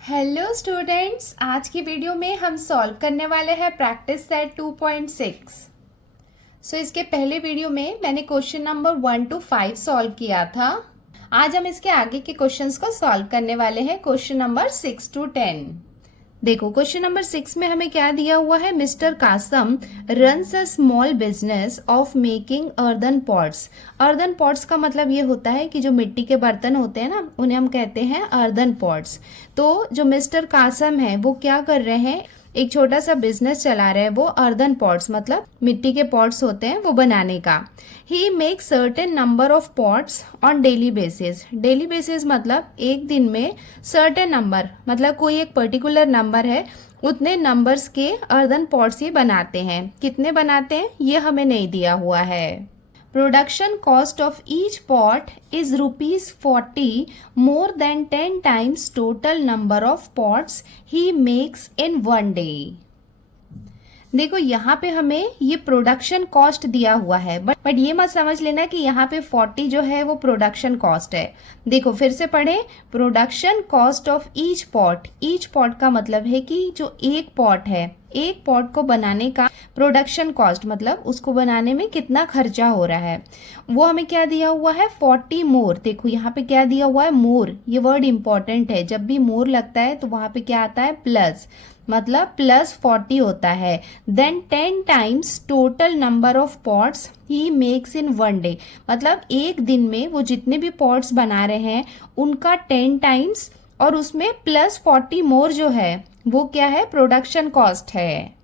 Hello students, आज की video में हम सॉल्व करने वाले हैं प्रैक्टिस सेट 2.6। इसके पहले वीडियो में मैंने क्वेश्चन नंबर 1 to 5 सॉल्व किया था। आज हम इसके आगे के क्वेश्चंस को सॉल्व करने वाले हैं, क्वेश्चन नंबर 6 to 10। देखो क्वेश्चन नंबर 6 में हमें क्या दिया हुआ है। Mister Kasam runs a small business of making earthen pots. Earthen pots का मतलब ये होता है कि जो मिट्टी के बर्तन होते हैं ना, उन्हें हम कहते हैं अर्दन पॉट्स। तो जो मिस्टर कासम है वो क्या कर रहे हैं, एक छोटा सा बिजनेस चला रहे हैं। वो अर्दन पॉट्स मतलब मिट्टी के पॉट्स होते हैं वो बनाने का। He make certain number of pots on daily basis. Daily basis मतलब एक दिन में सर्टेन नंबर मतलब कोई एक पर्टिकुलर नंबर है, उतने नंबर्स के अर्दन पॉट्स ये बनाते हैं। कितने बनाते हैं ये हमें नहीं दिया हुआ है। Production cost of each pot is ₹40, more than 10 times total number of pots he makes in one day. देखो यहाँ पे हमें ये प्रोडक्शन कॉस्ट दिया हुआ है, बट ये मत समझ लेना कि यहाँ पे 40 जो है वो प्रोडक्शन कॉस्ट है। देखो फिर से पढ़े, production cost of each pot. Each pot का मतलब है कि जो एक पॉट है, एक पॉट को बनाने का प्रोडक्शन कॉस्ट मतलब उसको बनाने में कितना खर्चा हो रहा है, वो हमें क्या दिया हुआ है 40 मोर। देखो यहाँ पे क्या दिया हुआ है मोर, ये वर्ड इंपॉर्टेंट है। जब भी मोर लगता है तो वहां पे क्या आता है प्लस, मतलब प्लस 40 होता है। Then 10 times total number of pots he makes in one day, मतलब एक दिन में वो जितने भी पॉट्स बना रहे हैं उनका 10 टाइम्स और उसमें प्लस 40 मोर जो है वो क्या है प्रोडक्शन कॉस्ट है।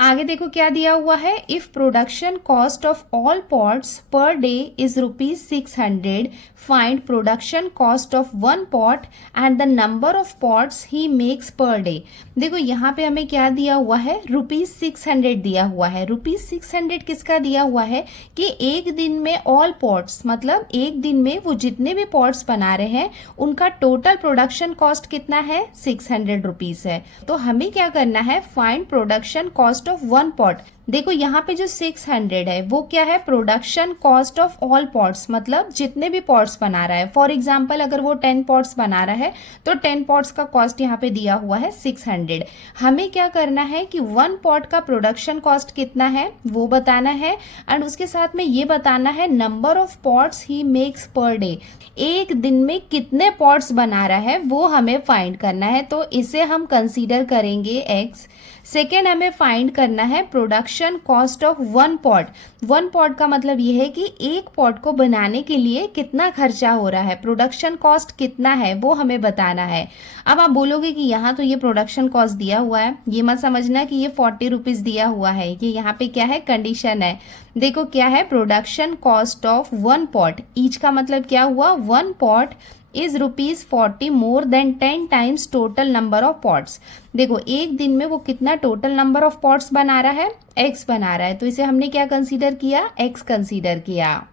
आगे देखो क्या दिया हुआ है। If production cost of all pots पर day is ₹600, find production cost of one pot and the number of pots he makes per day. देखो यहाँ पे हमें क्या दिया हुआ है, ₹600 दिया हुआ है। ₹600 किसका दिया हुआ है कि एक दिन में ऑल पॉट्स मतलब एक दिन में वो जितने भी पॉट्स बना रहे हैं उनका टोटल प्रोडक्शन कॉस्ट कितना है, ₹600 है। तो हमें क्या करना है, find production cost of one pot. देखो यहाँ पे जो 600 है वो क्या है, production cost of all pots मतलब जितने भी पॉट्स बना रहा है। फॉर एग्जांपल अगर वो 10 पॉट्स बना रहा है तो 10 पॉट्स का कॉस्ट यहाँ पे दिया हुआ है 600। हमें क्या करना है कि वन पॉट का प्रोडक्शन कॉस्ट कितना है वो बताना है, एंड उसके साथ में ये बताना है number of pots he makes per day, एक दिन में कितने पॉट्स बना रहा है वो हमें फाइंड करना है। तो इसे हम कंसीडर करेंगे x। सेकेंड हमें फाइंड करना है production cost of one pot. One pot का मतलब ये है कि एक पॉट को बनाने के लिए कितना खर्चा हो रहा है, प्रोडक्शन कॉस्ट कितना है वो हमें बताना है। अब आप बोलोगे कि यहाँ तो ये प्रोडक्शन कॉस्ट दिया हुआ है, ये मत समझना कि ये ₹40 दिया हुआ है, ये यहाँ पे क्या है कंडीशन है। देखो क्या है, production cost of one pot, each का मतलब क्या हुआ, one pot is ₹40 more than 10 times total number of pots. देखो एक दिन में वो कितना टोटल नंबर ऑफ पॉट्स बना रहा है, x बना रहा है, तो इसे हमने क्या कंसीडर किया, x कंसीडर किया।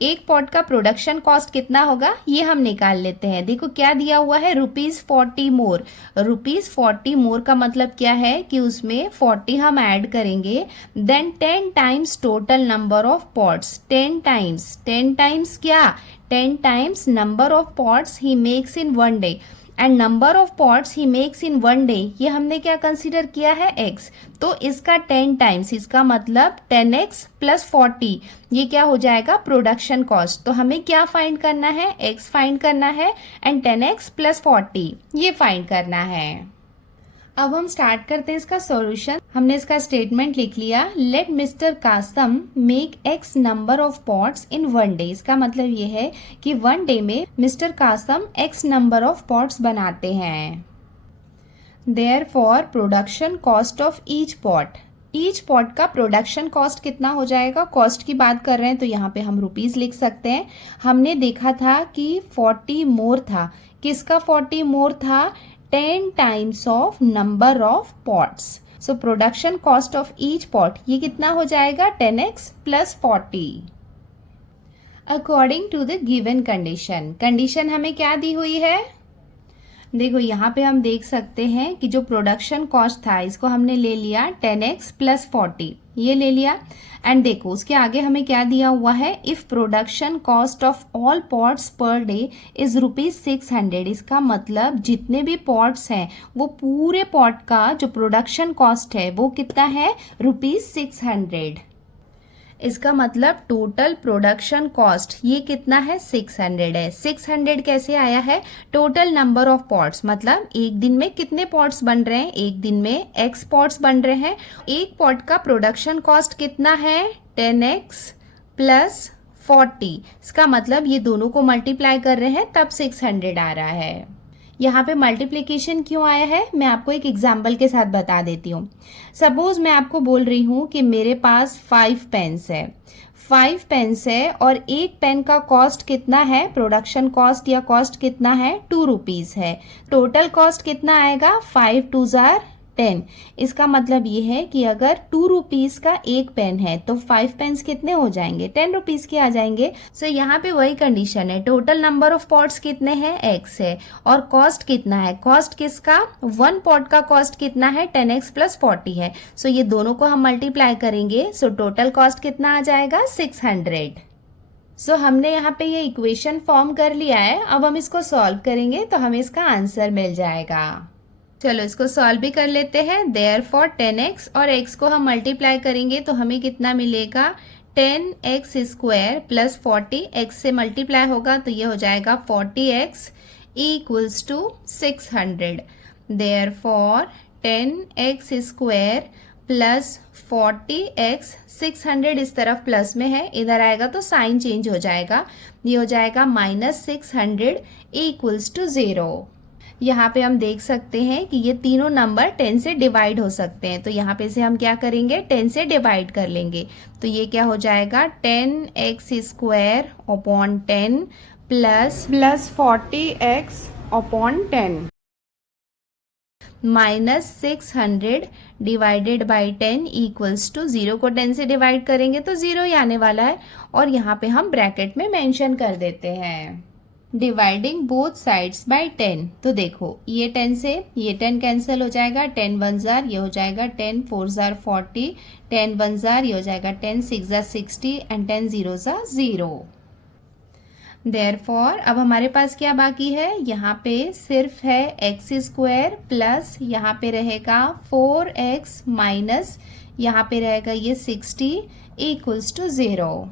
एक पॉट का प्रोडक्शन कॉस्ट कितना होगा ये हम निकाल लेते हैं। देखो क्या दिया हुआ है, ₹40 मोर। ₹40 मोर का मतलब क्या है कि उसमें 40 हम ऐड करेंगे, then 10 times total number of pots. 10 times क्या, 10 times number of pots he makes in one day, and number of pots he makes in one day ये हमने क्या कंसीडर किया है x। तो इसका 10 टाइम्स, इसका मतलब 10x प्लस 40, ये क्या हो जाएगा प्रोडक्शन कॉस्ट। तो हमें क्या फाइंड करना है, x फाइंड करना है एंड 10x प्लस 40 ये फाइंड करना है। अब हम स्टार्ट करते हैं इसका सॉल्यूशन। हमने इसका स्टेटमेंट लिख लिया, let mister Kasam make x number of pots in one day. इसका मतलब ये है कि वन डे में mister Kasam x number of pots बनाते हैं। Therefore production cost of each pot, each pot का प्रोडक्शन कॉस्ट कितना हो जाएगा, कॉस्ट की बात कर रहे हैं तो यहाँ पे हम रुपीज लिख सकते हैं। हमने देखा था कि 40 मोर था, किसका 40 मोर था, 10 times of number of pots. So production cost of each pot ये कितना हो जाएगा 10x plus 40। According to the given condition, condition हमें क्या दी हुई है, देखो यहाँ पे हम देख सकते हैं कि जो प्रोडक्शन कॉस्ट था इसको हमने ले लिया 10x प्लस 40, ये ले लिया। एंड देखो उसके आगे हमें क्या दिया हुआ है, if production cost of all pots पर डे इज ₹600। इसका मतलब जितने भी पॉट्स हैं वो पूरे पॉट का जो प्रोडक्शन कॉस्ट है वो कितना है, ₹600। इसका मतलब टोटल प्रोडक्शन कॉस्ट ये कितना है, 600 है। 600 कैसे आया है, टोटल नंबर ऑफ पॉट्स, मतलब एक दिन में कितने पॉट्स बन रहे हैं, एक दिन में x पॉट्स बन रहे हैं। एक पॉट का प्रोडक्शन कॉस्ट कितना है, 10x प्लस 40। इसका मतलब ये दोनों को मल्टीप्लाई कर रहे हैं तब 600 आ रहा है। यहाँ पे मल्टीप्लिकेशन क्यों आया है, मैं आपको एक एग्जाम्पल के साथ बता देती हूँ। सपोज मैं आपको बोल रही हूँ कि मेरे पास 5 पेन्स है, 5 पेन्स है और एक पेन का कॉस्ट कितना है, प्रोडक्शन कॉस्ट या कॉस्ट कितना है, ₹2 है। टोटल कॉस्ट कितना आएगा, 5 2 जार 10। इसका मतलब ये है कि अगर ₹2 का एक पेन है तो 5 पेन्स कितने हो जाएंगे, ₹10 के आ जाएंगे। सो यहाँ पे वही कंडीशन है, टोटल नंबर ऑफ पॉट्स कितने हैं, x है, और कॉस्ट कितना है, कॉस्ट किसका, 1 पॉट का कॉस्ट कितना है, 10x प्लस 40 है। सो ये दोनों को हम मल्टीप्लाई करेंगे, सो टोटल कॉस्ट कितना आ जाएगा, 600। सो हमने यहाँ पे ये इक्वेशन फॉर्म कर लिया है। अब हम इसको सॉल्व करेंगे तो हमें इसका आंसर मिल जाएगा। चलो इसको सॉल्व भी कर लेते हैं। देयरफॉर 10x और x को हम मल्टीप्लाई करेंगे तो हमें कितना मिलेगा, 10x स्क्वायर प्लस 40, x से मल्टीप्लाई होगा तो ये हो जाएगा 40x equals to 600। Therefore 10x square plus 40x, 600 इस तरफ प्लस में है, इधर आएगा तो साइन चेंज हो जाएगा, ये हो जाएगा -600 इक्वल्स टू 0। यहाँ पे हम देख सकते हैं कि ये तीनों नंबर 10 से डिवाइड हो सकते हैं, तो यहाँ पे से हम क्या करेंगे, 10 से डिवाइड कर लेंगे। तो ये क्या हो जाएगा, 10x square upon 10 plus 40x upon 10 -600 divided by 10 equals to 0। को 10 से डिवाइड करेंगे तो 0 ही आने वाला है, और यहाँ पे हम ब्रैकेट में मेंशन कर देते हैं डिवाइडिंग बोथ साइड्स बाय 10। तो देखो ये 10 से ये 10 कैंसिल हो जाएगा, 10 1 जार, ये हो जाएगा 10 4 जार 40, 10 1 जार, ये हो जाएगा 10 6 जार 60 एंड 10 0 जार 0। देयरफॉर अब हमारे पास क्या बाकी है, यहाँ पे सिर्फ है x स्क्वायर प्लस यहाँ पे रहेगा 4x माइनस यहाँ पे रहेगा ये 60 इक्वल्स टू 0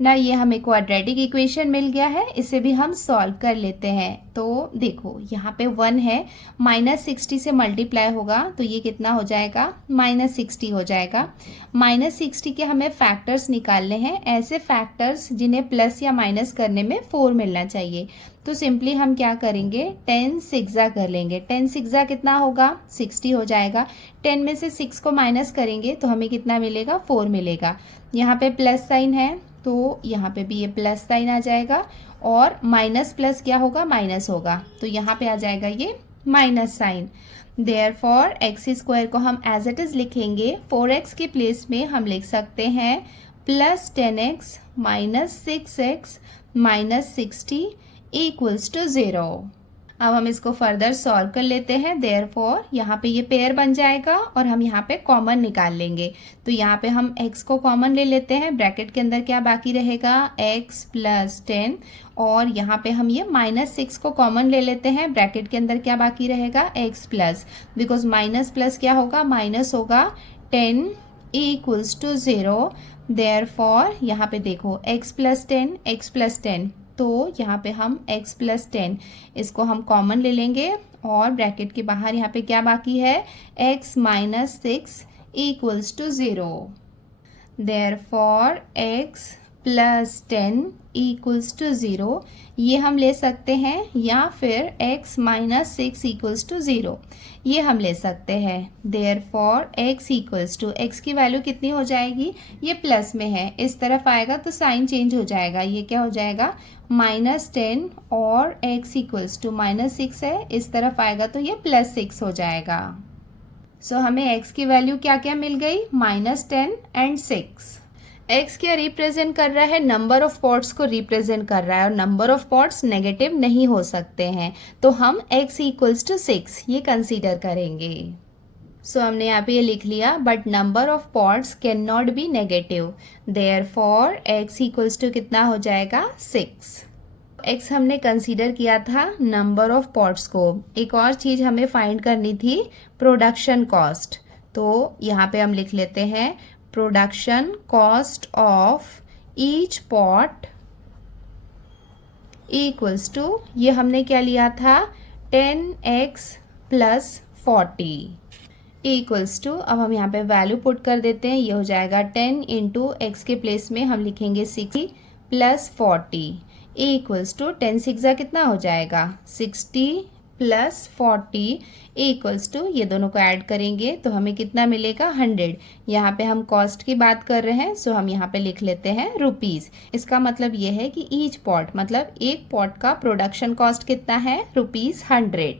ना। ये हमें क्वाड्रेटिक इक्वेशन मिल गया है, इसे भी हम सॉल्व कर लेते हैं। तो देखो यहाँ पे 1 है, -60 से मल्टीप्लाई होगा तो ये कितना हो जाएगा, -60 हो जाएगा। -60 के हमें फैक्टर्स निकालने हैं, ऐसे फैक्टर्स जिन्हें प्लस या माइनस करने में 4 मिलना चाहिए। तो सिंपली हम क्या करेंगे, 10 सिक्सा कर लेंगे। 10 सिक्सा कितना होगा, 60 हो जाएगा। 10 में से 6 को माइनस करेंगे तो हमें कितना मिलेगा, 4 मिलेगा। यहाँ पे प्लस साइन है तो यहाँ पे भी ये प्लस साइन आ जाएगा, और माइनस प्लस क्या होगा, माइनस होगा, तो यहाँ पे आ जाएगा ये minus sign. Therefore x square को हम एज इट इज लिखेंगे, 4x के प्लेस में हम लिख सकते हैं plus 10x minus 6x minus 60 equals to 0। अब हम इसको फर्दर सॉल्व कर लेते हैं। देयरफॉर यहाँ पे ये पेयर बन जाएगा और हम यहाँ पे कॉमन निकाल लेंगे। तो यहाँ पे हम x को कॉमन ले लेते हैं, ब्रैकेट के अंदर क्या बाकी रहेगा, x प्लस 10, और यहाँ पे हम ये -6 को कॉमन ले लेते हैं, ब्रैकेट के अंदर क्या बाकी रहेगा, x plus, because minus plus क्या होगा, माइनस होगा, 10 इक्वल्स टू 0। देयरफॉर यहाँ पे देखो x प्लस 10, x प्लस 10, तो यहाँ पे हम x प्लस 10 इसको हम कॉमन ले लेंगे, और ब्रैकेट के बाहर यहाँ पे क्या बाकी है, x minus 6 equals to 0। Therefore x plus 10 equals to 0 ये हम ले सकते हैं, या फिर x माइनस 6 इक्वल्स टू 0 ये हम ले सकते हैं। Therefore x equals to, x की वैल्यू कितनी हो जाएगी, ये प्लस में है, इस तरफ आएगा तो साइन चेंज हो जाएगा, ये क्या हो जाएगा -10, और x इक्वल्स टू -6 है, इस तरफ आएगा तो ये +6 हो जाएगा। सो हमें x की वैल्यू क्या क्या मिल गई, -10 एंड 6। एक्स क्या रिप्रेजेंट कर रहा है, नंबर ऑफ पॉट्स को रिप्रेजेंट कर रहा है, और नंबर ऑफ पॉट्स नेगेटिव नहीं हो सकते हैं, तो हम x इक्वल्स टू 6 ये कंसीडर करेंगे। सो हमने यहाँ पे ये लिख लिया, but number of pots can not be negative, therefore x equals to कितना हो जाएगा 6। x हमने कंसीडर किया था नंबर ऑफ पॉट्स को। एक और चीज हमें फाइंड करनी थी, प्रोडक्शन कॉस्ट। तो यहाँ पे हम लिख लेते हैं production cost of each pot equals to, ये हमने क्या लिया था 10x प्लस 40 इक्वल्स टू, अब हम यहाँ पे वैल्यू पुट कर देते हैं, ये हो जाएगा 10 इंटू एक्स के प्लेस में हम लिखेंगे 60 प्लस 40 इक्वल्स टू 10 सिक्स कितना हो जाएगा 60 प्लस 40 इक्वल्स टू, ये दोनों को ऐड करेंगे तो हमें कितना मिलेगा 100। यहाँ पे हम कॉस्ट की बात कर रहे हैं, सो हम यहाँ पे लिख लेते हैं रुपीज। इसका मतलब ये है कि ईच पॉट मतलब एक पॉट का प्रोडक्शन कॉस्ट कितना है ₹100,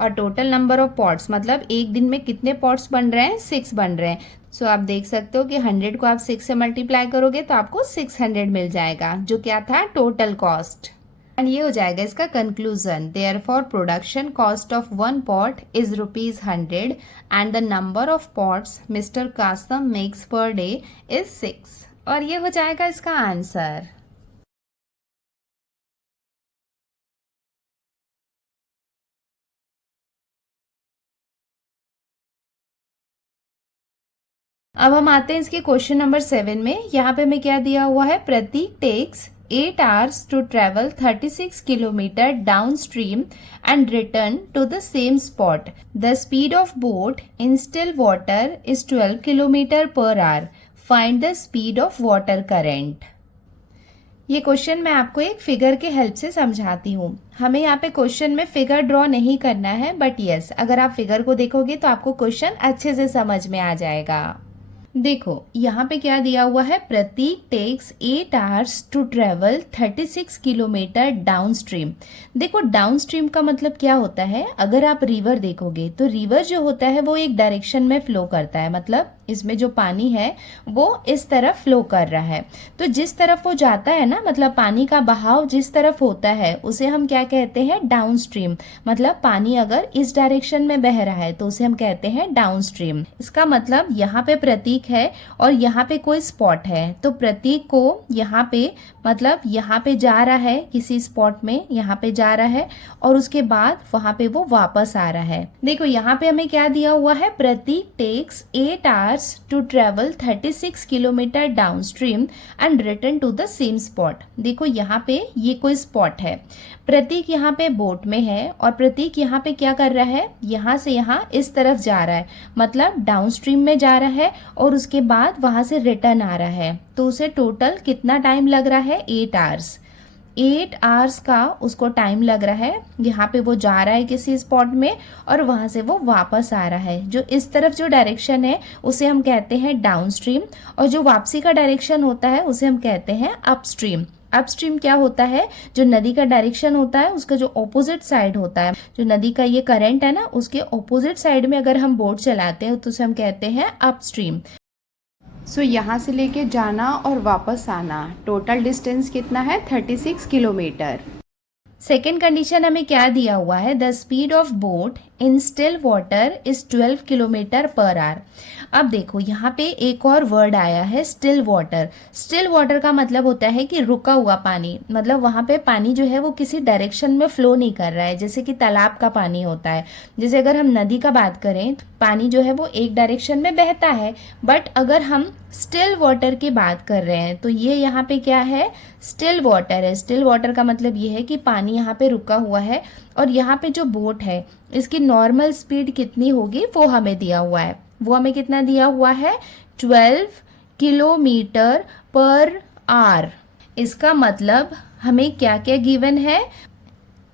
और टोटल नंबर ऑफ पॉट्स मतलब एक दिन में कितने पॉट्स बन रहे हैं 6 बन रहे हैं। सो आप देख सकते हो कि 100 को आप 6 से मल्टीप्लाई करोगे तो आपको 600 मिल जाएगा, जो क्या था टोटल कॉस्ट। एंड ये हो जाएगा इसका conclusion, therefore production cost of one pot is ₹100 and the number of pots mister Kasam makes per day is 6, और ये हो जाएगा इसका आंसर। अब हम आते हैं इसके क्वेश्चन नंबर 7 में। यहाँ पे हमें क्या दिया हुआ है, Prateek takes 8 hours to travel 36 kilometer downstream and return to the same spot. The speed of boat in still water is 12 kilometer per hour. Find the speed of water current. ये question मैं आपको एक फिगर के help से समझाती हूँ। हमें यहाँ पे क्वेश्चन में फिगर ड्रॉ नहीं करना है, बट यस अगर आप फिगर को देखोगे तो आपको क्वेश्चन अच्छे से समझ में आ जाएगा। देखो यहाँ पे क्या दिया हुआ है, Prateek takes 8 hours to travel 36 kilometre downstream. देखो डाउन स्ट्रीम का मतलब क्या होता है, अगर आप रिवर देखोगे तो रिवर जो होता है वो एक डायरेक्शन में फ्लो करता है, मतलब इसमें जो पानी है वो इस तरफ फ्लो कर रहा है। तो जिस तरफ वो जाता है ना, मतलब पानी का बहाव जिस तरफ होता है उसे हम क्या कहते हैं, डाउन स्ट्रीम। मतलब पानी अगर इस डायरेक्शन में बह रहा है तो उसे हम कहते हैं डाउन स्ट्रीम। इसका मतलब यहाँ पे प्रतीक है और यहाँ पे कोई स्पॉट है, तो प्रतीक को यहाँ पे मतलब यहाँ पे जा रहा है किसी स्पॉट में, यहाँ पे जा रहा है और उसके बाद वहां पे वो वापस आ रहा है। देखो यहाँ पे हमें क्या दिया हुआ है, Prateek takes 8 hours to travel 36 kilometre downstream and return to the same spot. देखो यहाँ पे ये कोई स्पॉट है, प्रतीक यहाँ पे बोट में है और प्रतीक यहाँ पे क्या कर रहा है, यहाँ से यहाँ इस तरफ जा रहा है, मतलब डाउन स्ट्रीम में जा रहा है और उसके बाद वहां से रिटर्न आ रहा है। तो उसे टोटल कितना टाइम लग रहा है, 8 hours। 8 hours का उसको टाइम लग रहा है। यहाँ पे वो जा रहा है किसी स्पॉट में और वहां से वो वापस आ रहा है। जो इस तरफ जो डायरेक्शन है उसे हम कहते हैं डाउन स्ट्रीम, और जो वापसी का डायरेक्शन होता है उसे हम कहते हैं अपस्ट्रीम। अपस्ट्रीम क्या होता है, जो नदी का डायरेक्शन होता है उसका जो ऑपोजिट साइड होता है, जो नदी का ये करंट है ना उसके ऑपोजिट साइड में अगर हम बोट चलाते हैं तो उसे हम कहते हैं अपस्ट्रीम। सो यहाँ से लेके जाना और वापस आना टोटल डिस्टेंस कितना है, 36 किलोमीटर। सेकेंड कंडीशन हमें क्या दिया हुआ है, the speed of boat in still water is 12 kilometre per our. अब देखो यहाँ पे एक और वर्ड आया है, स्टिल वाटर। स्टिल वाटर का मतलब होता है कि रुका हुआ पानी, मतलब वहाँ पे पानी जो है वो किसी डायरेक्शन में फ्लो नहीं कर रहा है, जैसे कि तालाब का पानी होता है। जैसे अगर हम नदी का बात करें, पानी जो है वो एक डायरेक्शन में बहता है, बट अगर हम स्टिल वाटर की बात कर रहे हैं तो ये यहाँ पे क्या है, स्टिल वाटर है। स्टिल वाटर का मतलब ये है कि पानी यहाँ पे रुका हुआ है और यहाँ पे जो बोट है इसकी नॉर्मल स्पीड कितनी होगी वो हमें दिया हुआ है। वो हमें कितना दिया हुआ है, 12 किलोमीटर पर आवर। इसका मतलब हमें क्या क्या गिवन है,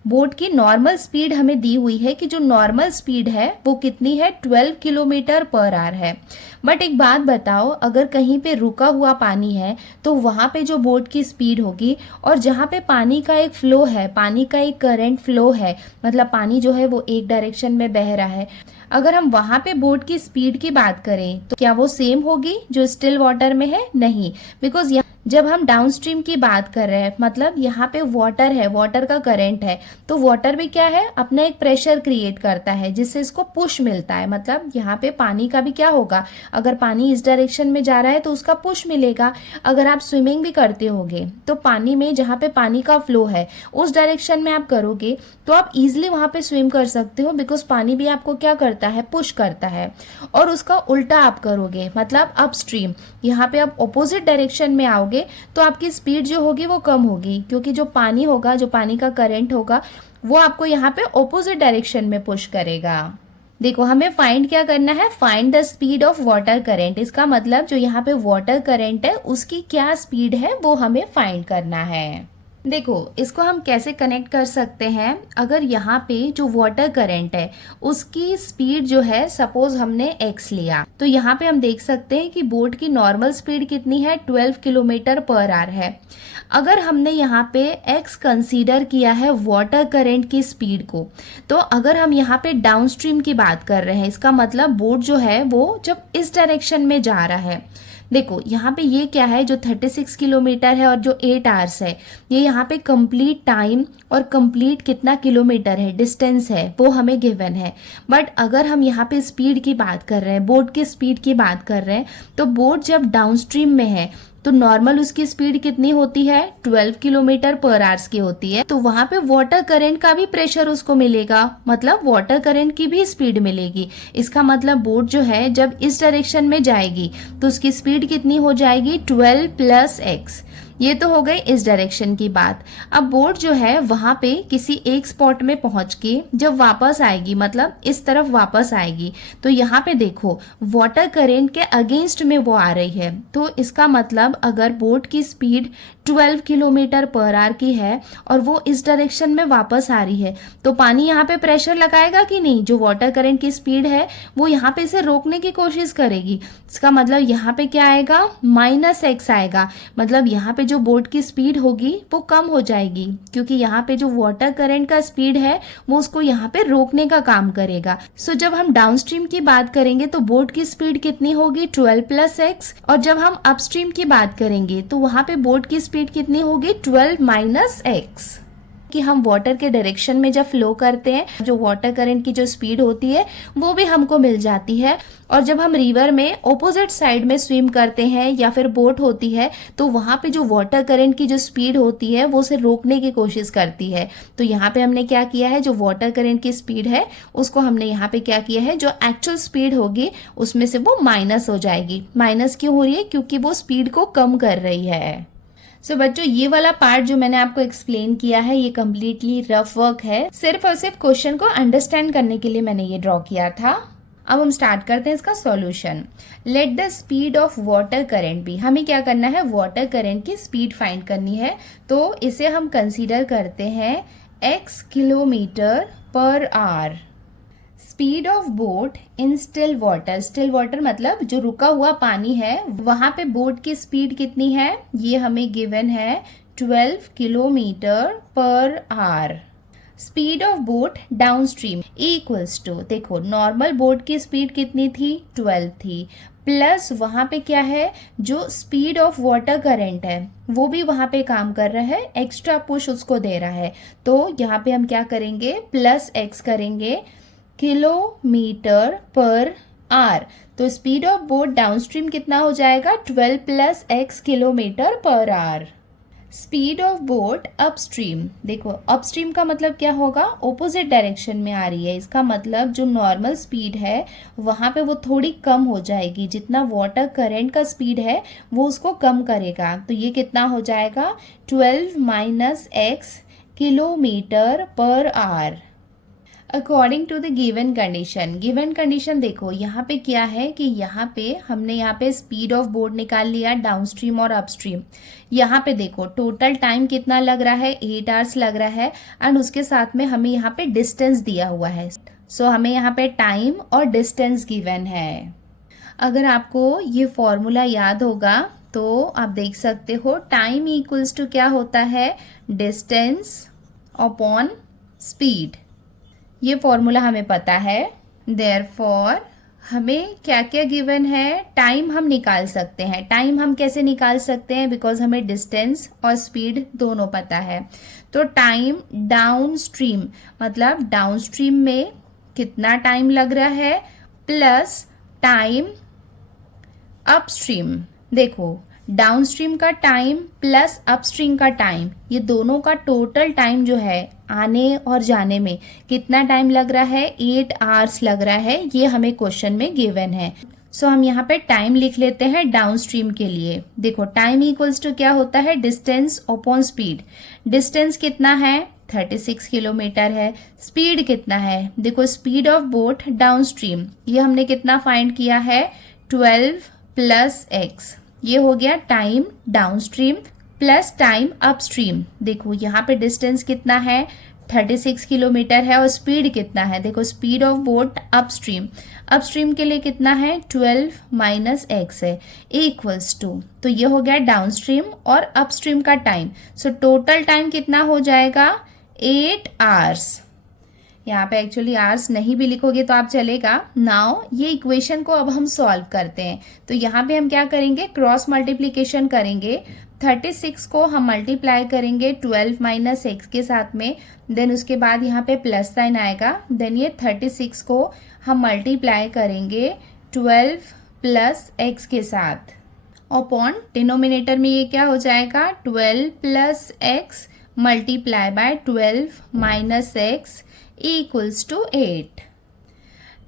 बोट की नॉर्मल स्पीड हमें दी हुई है कि जो नॉर्मल स्पीड है वो कितनी है, 12 किलोमीटर पर आवर है। बट एक बात बताओ, अगर कहीं पे रुका हुआ पानी है तो वहाँ पे जो बोट की स्पीड होगी, और जहाँ पे पानी का एक फ्लो है, पानी का एक करंट फ्लो है, मतलब पानी जो है वो एक डायरेक्शन में बह रहा है, अगर हम वहाँ पे बोट की स्पीड की बात करें तो क्या वो सेम होगी जो स्टिल वाटर में है? नहीं, बिकॉज जब हम डाउनस्ट्रीम की बात कर रहे हैं, मतलब यहाँ पे वाटर है, वाटर का करंट है, तो वाटर भी क्या है, अपना एक प्रेशर क्रिएट करता है जिससे इसको पुश मिलता है। मतलब यहाँ पे पानी का भी क्या होगा, अगर पानी इस डायरेक्शन में जा रहा है तो उसका पुश मिलेगा। अगर आप स्विमिंग भी करते होगे तो पानी में जहाँ पे पानी का फ्लो है उस डायरेक्शन में आप करोगे तो आप इजिली वहाँ पे स्विम कर सकते हो, बिकॉज पानी भी आपको क्या करता है, पुश करता है। और उसका उल्टा आप करोगे, मतलब अपस्ट्रीम, यहाँ पे आप ऑपोजिट डायरेक्शन में आओगे तो आपकी स्पीड जो होगी वो कम होगी, क्योंकि जो पानी होगा, जो पानी का करंट होगा, वो आपको यहाँ पे ऑपोजिट डायरेक्शन में पुश करेगा। देखो, हमें फाइंड क्या करना है, find the speed of water current. इसका मतलब जो यहाँ पे वाटर करंट है उसकी क्या स्पीड है वो हमें फाइंड करना है। देखो, इसको हम कैसे कनेक्ट कर सकते हैं, अगर यहाँ पे जो वाटर करंट है उसकी स्पीड जो है, सपोज हमने x लिया, तो यहाँ पे हम देख सकते हैं कि बोट की नॉर्मल स्पीड कितनी है, 12 किलोमीटर पर आवर है। अगर हमने यहाँ पे x कंसीडर किया है वाटर करंट की स्पीड को, तो अगर हम यहाँ पे डाउनस्ट्रीम की बात कर रहे हैं, इसका मतलब बोट जो है वो जब इस डायरेक्शन में जा रहा है, देखो यहाँ पे ये क्या है, जो 36 किलोमीटर है और जो 8 आवर्स है, ये यहाँ पे कंप्लीट टाइम और कंप्लीट कितना किलोमीटर है, डिस्टेंस है, वो हमें गिवन है। बट अगर हम यहाँ पे स्पीड की बात कर रहे हैं, बोट की स्पीड की बात कर रहे हैं, तो बोट जब डाउनस्ट्रीम में है तो नॉर्मल उसकी स्पीड कितनी होती है, 12 किलोमीटर पर आवर्स की होती है। तो वहां पे वाटर करंट का भी प्रेशर उसको मिलेगा, मतलब वाटर करंट की भी स्पीड मिलेगी। इसका मतलब बोट जो है जब इस डायरेक्शन में जाएगी तो उसकी स्पीड कितनी हो जाएगी, 12 + x। ये तो हो गई इस डायरेक्शन की बात। अब बोट जो है वहां पे किसी एक स्पॉट में पहुंच के जब वापस आएगी, मतलब इस तरफ वापस आएगी, तो यहाँ पे देखो वाटर करंट के अगेंस्ट में वो आ रही है। तो इसका मतलब अगर बोट की स्पीड 12 किलोमीटर पर आवर की है और वो इस डायरेक्शन में वापस आ रही है, तो पानी यहाँ पे प्रेशर लगाएगा कि नहीं, जो वाटर करंट की स्पीड है वो यहाँ पे इसे रोकने की कोशिश करेगी। इसका मतलब यहाँ पे क्या आएगा, -x आएगा। मतलब यहाँ पे जो बोट की स्पीड होगी वो कम हो जाएगी, क्योंकि यहाँ पे जो वाटर करंट का स्पीड है वो उसको यहाँ पे रोकने का काम करेगा। सो जब हम डाउनस्ट्रीम की बात करेंगे तो बोट की स्पीड कितनी होगी, 12 + x। और जब हम अपस्ट्रीम की बात करेंगे तो वहां पे बोट की स्पीड कितनी होगी, 12 - x। कि हम वाटर के डायरेक्शन में जब फ्लो करते हैं, जो वाटर करंट की जो स्पीड होती है वो भी हमको मिल जाती है। और जब हम रिवर में ऑपोजिट साइड में स्विम करते हैं या फिर बोट होती है, तो वहां पे जो वाटर करंट की जो स्पीड होती है वो उसे रोकने की कोशिश करती है। तो यहाँ पे हमने क्या किया है, जो वाटर करंट की स्पीड है उसको हमने यहाँ पे क्या किया है, जो एक्चुअल स्पीड होगी उसमें से वो माइनस हो जाएगी। माइनस क्यों हो रही है, क्योंकि वो स्पीड को कम कर रही है। सो बच्चों, ये वाला पार्ट जो मैंने आपको एक्सप्लेन किया है ये कम्प्लीटली रफ वर्क है, सिर्फ और सिर्फ क्वेश्चन को अंडरस्टैंड करने के लिए मैंने ये ड्रॉ किया था। अब हम स्टार्ट करते हैं इसका solution. Let the speed of water current be, हमें क्या करना है, वाटर करंट की स्पीड फाइंड करनी है। तो इसे हम कंसीडर करते हैं x kilometre per hour. Speed of boat in still water, still water मतलब जो रुका हुआ पानी है, वहां पे बोट की स्पीड कितनी है, ये हमें गिवन है 12 kilometre per hour. Speed of boat downstream equals to, देखो नॉर्मल बोट की स्पीड कितनी थी, 12 थी, प्लस वहां पे क्या है, जो स्पीड ऑफ वाटर करंट है वो भी वहां पे काम कर रहा है, एक्स्ट्रा पुश उसको दे रहा है। तो यहाँ पे हम क्या करेंगे, +x करेंगे, किलोमीटर पर आवर। तो स्पीड ऑफ बोट डाउनस्ट्रीम कितना हो जाएगा, 12 + x kilometre per hour. Speed of boat upstream, देखो अपस्ट्रीम का मतलब क्या होगा, ऑपोजिट डायरेक्शन में आ रही है। इसका मतलब जो नॉर्मल स्पीड है वहां पे वो थोड़ी कम हो जाएगी, जितना वाटर करंट का स्पीड है वो उसको कम करेगा। तो ये कितना हो जाएगा, 12 - x kilometre per hour. According to the given condition देखो यहाँ पे क्या है कि यहाँ पे हमने यहाँ पे स्पीड ऑफ बोट निकाल लिया डाउनस्ट्रीम और अपस्ट्रीम। यहाँ पे देखो टोटल टाइम कितना लग रहा है, 8 आवर्स लग रहा है एंड उसके साथ में हमें यहाँ पे डिस्टेंस दिया हुआ है। सो हमें यहाँ पे टाइम और डिस्टेंस गिवन है। अगर आपको ये फॉर्मूला याद होगा तो आप देख सकते हो टाइम इक्वल्स टू क्या होता है, डिस्टेंस अपॉन स्पीड। ये फॉर्मूला हमें पता है। देयरफॉर हमें क्या क्या गिवन है, टाइम हम निकाल सकते हैं। टाइम हम कैसे निकाल सकते हैं, बिकॉज हमें डिस्टेंस और स्पीड दोनों पता है। तो टाइम डाउन स्ट्रीम मतलब डाउन स्ट्रीम में कितना टाइम लग रहा है प्लस टाइम अपस्ट्रीम। देखो डाउनस्ट्रीम का टाइम प्लस अपस्ट्रीम का टाइम, ये दोनों का टोटल टाइम जो है आने और जाने में कितना टाइम लग रहा है, 8 आवर्स लग रहा है। ये हमें क्वेश्चन में गिवन है। सो हम यहाँ पे टाइम लिख लेते हैं डाउनस्ट्रीम के लिए। देखो टाइम इक्वल्स टू क्या होता है, डिस्टेंस अपॉन स्पीड। डिस्टेंस कितना है, 36 किलोमीटर है। स्पीड कितना है, देखो स्पीड ऑफ बोट डाउनस्ट्रीम ये हमने कितना फाइंड किया है, 12 प्लस x। ये हो गया time downstream plus time upstream. देखो यहाँ पे डिस्टेंस कितना है, 36 किलोमीटर है और स्पीड कितना है, देखो speed of boat upstream. Upstream के लिए कितना है, 12 माइनस x है इक्वल्स टू, तो ये हो गया डाउनस्ट्रीम और अपस्ट्रीम का टाइम। सो टोटल टाइम कितना हो जाएगा, 8 आवर्स। यहाँ पे एक्चुअली आवर्स नहीं भी लिखोगे तो आप चलेगा। नाउ ये इक्वेशन को अब हम सॉल्व करते हैं। तो यहाँ पे हम क्या करेंगे, क्रॉस मल्टीप्लीकेशन करेंगे। 36 को हम मल्टीप्लाई करेंगे 12 माइनस एक्स के साथ में, देन उसके बाद यहाँ पे प्लस साइन आएगा। देन ये 36 को हम मल्टीप्लाई करेंगे 12 प्लस एक्स के साथ अपॉन डिनोमिनेटर में ये क्या हो जाएगा, 12 plus x multiply by 12 minus x equals to 8।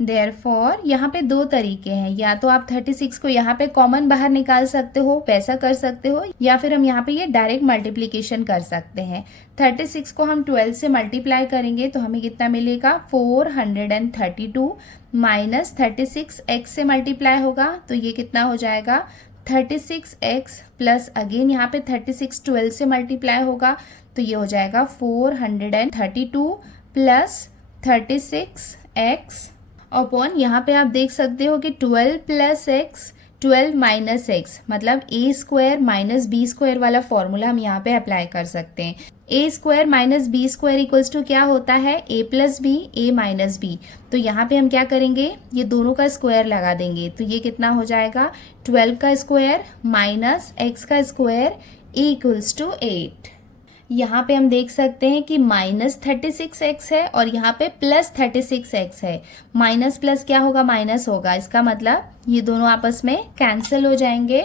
Therefore यहाँ पे दो तरीके हैं, या तो आप 36 को यहाँ पे कॉमन बाहर निकाल सकते हो, वैसा कर सकते हो, या फिर हम यहाँ पे ये डायरेक्ट मल्टीप्लीकेशन कर सकते हैं। 36 को हम 12 से मल्टीप्लाई करेंगे तो हमें कितना मिलेगा, 432 माइनस 36 एक्स से मल्टीप्लाई होगा तो ये कितना हो जाएगा, 36x प्लस अगेन यहाँ पे 36 12 से मल्टीप्लाई होगा तो ये हो जाएगा 432 प्लस 36x अपॉन यहाँ पे आप देख सकते हो कि 12 प्लस एक्स 12 माइनस एक्स मतलब a square minus b square वाला फॉर्मूला हम यहाँ पे अप्लाई कर सकते हैं। A square minus b square equals to क्या होता है, a plus b a minus b. तो यहाँ पे हम क्या करेंगे, ये दोनों का स्क्वायर लगा देंगे तो ये कितना हो जाएगा, 12 का स्क्वायर माइनस एक्स का स्क्वायर इक्वल्स टू 8। यहाँ पे हम देख सकते हैं कि माइनस 36x है और यहाँ पे प्लस 36x है। माइनस प्लस क्या होगा, माइनस होगा, इसका मतलब ये दोनों आपस में कैंसिल हो जाएंगे।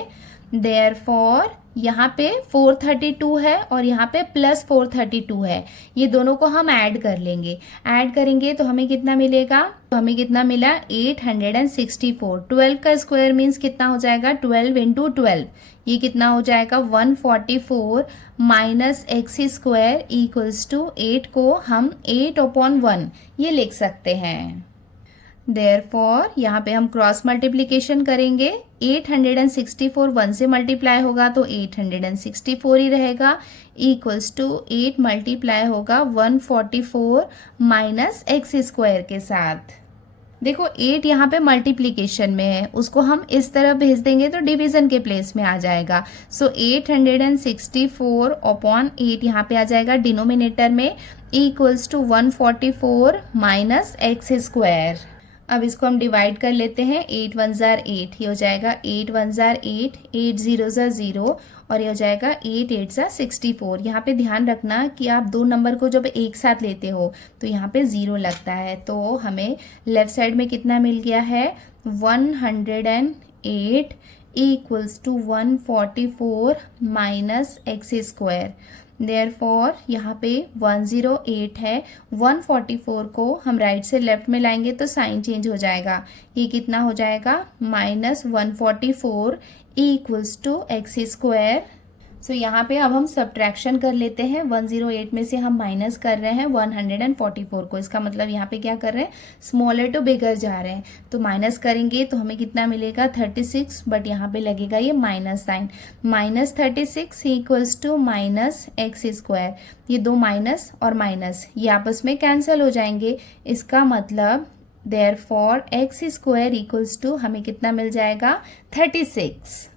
देयरफॉर यहाँ पे 432 है और यहाँ पे प्लस 432 है, ये दोनों को हम ऐड कर लेंगे। ऐड करेंगे तो हमें कितना मिलेगा, तो हमें कितना मिला 864। 12 का स्क्वायर मीन्स कितना हो जाएगा, 12 इंटू 12, ये कितना हो जाएगा 144 minus x square equals to 8 को हम 8/1 ये लिख सकते हैं। देयरफॉर यहाँ पे हम क्रॉस मल्टीप्लिकेशन करेंगे। 864 1 से मल्टीप्लाई होगा तो 864 ही रहेगा इक्वल्स टू 8 मल्टीप्लाई होगा 144 माइनस एक्स स्क्वायर के साथ। देखो 8 यहाँ पे मल्टीप्लिकेशन में है, उसको हम इस तरह भेज देंगे तो डिवीजन के प्लेस में आ जाएगा। सो 864 अपॉन 8 यहाँ पे आ जाएगा डिनोमिनेटर में equals to 144 minus x square. अब इसको हम डिवाइड कर लेते हैं। 8 1 जार 8, ये हो जाएगा 8 1 जार 8, 8 0 जार 0 और ये हो जाएगा 8 8 जार 64। यहाँ पे ध्यान रखना कि आप दो नंबर को जब एक साथ लेते हो तो यहाँ पे 0 लगता है। तो हमें लेफ्ट साइड में कितना मिल गया है, 108 equals to 144 minus x square. Therefore यहाँ पे 108 है, 144 को हम राइट से लेफ्ट में लाएंगे तो साइन चेंज हो जाएगा, ये कितना हो जाएगा minus 144 equals to x square. So यहाँ पे अब हम सब्ट्रैक्शन कर लेते हैं। 108 में से हम माइनस कर रहे हैं 144 को। इसका मतलब यहाँ पे क्या कर रहे हैं, स्मॉलर टू बिगर जा रहे हैं। तो माइनस करेंगे तो हमें कितना मिलेगा 36, बट यहाँ पे लगेगा ये minus sign. -36 equals to -x²। ये दो माइनस और माइनस ये आपस में कैंसिल हो जाएंगे। इसका मतलब देयरफॉर x² इक्वल्स टू हमें कितना मिल जाएगा 36।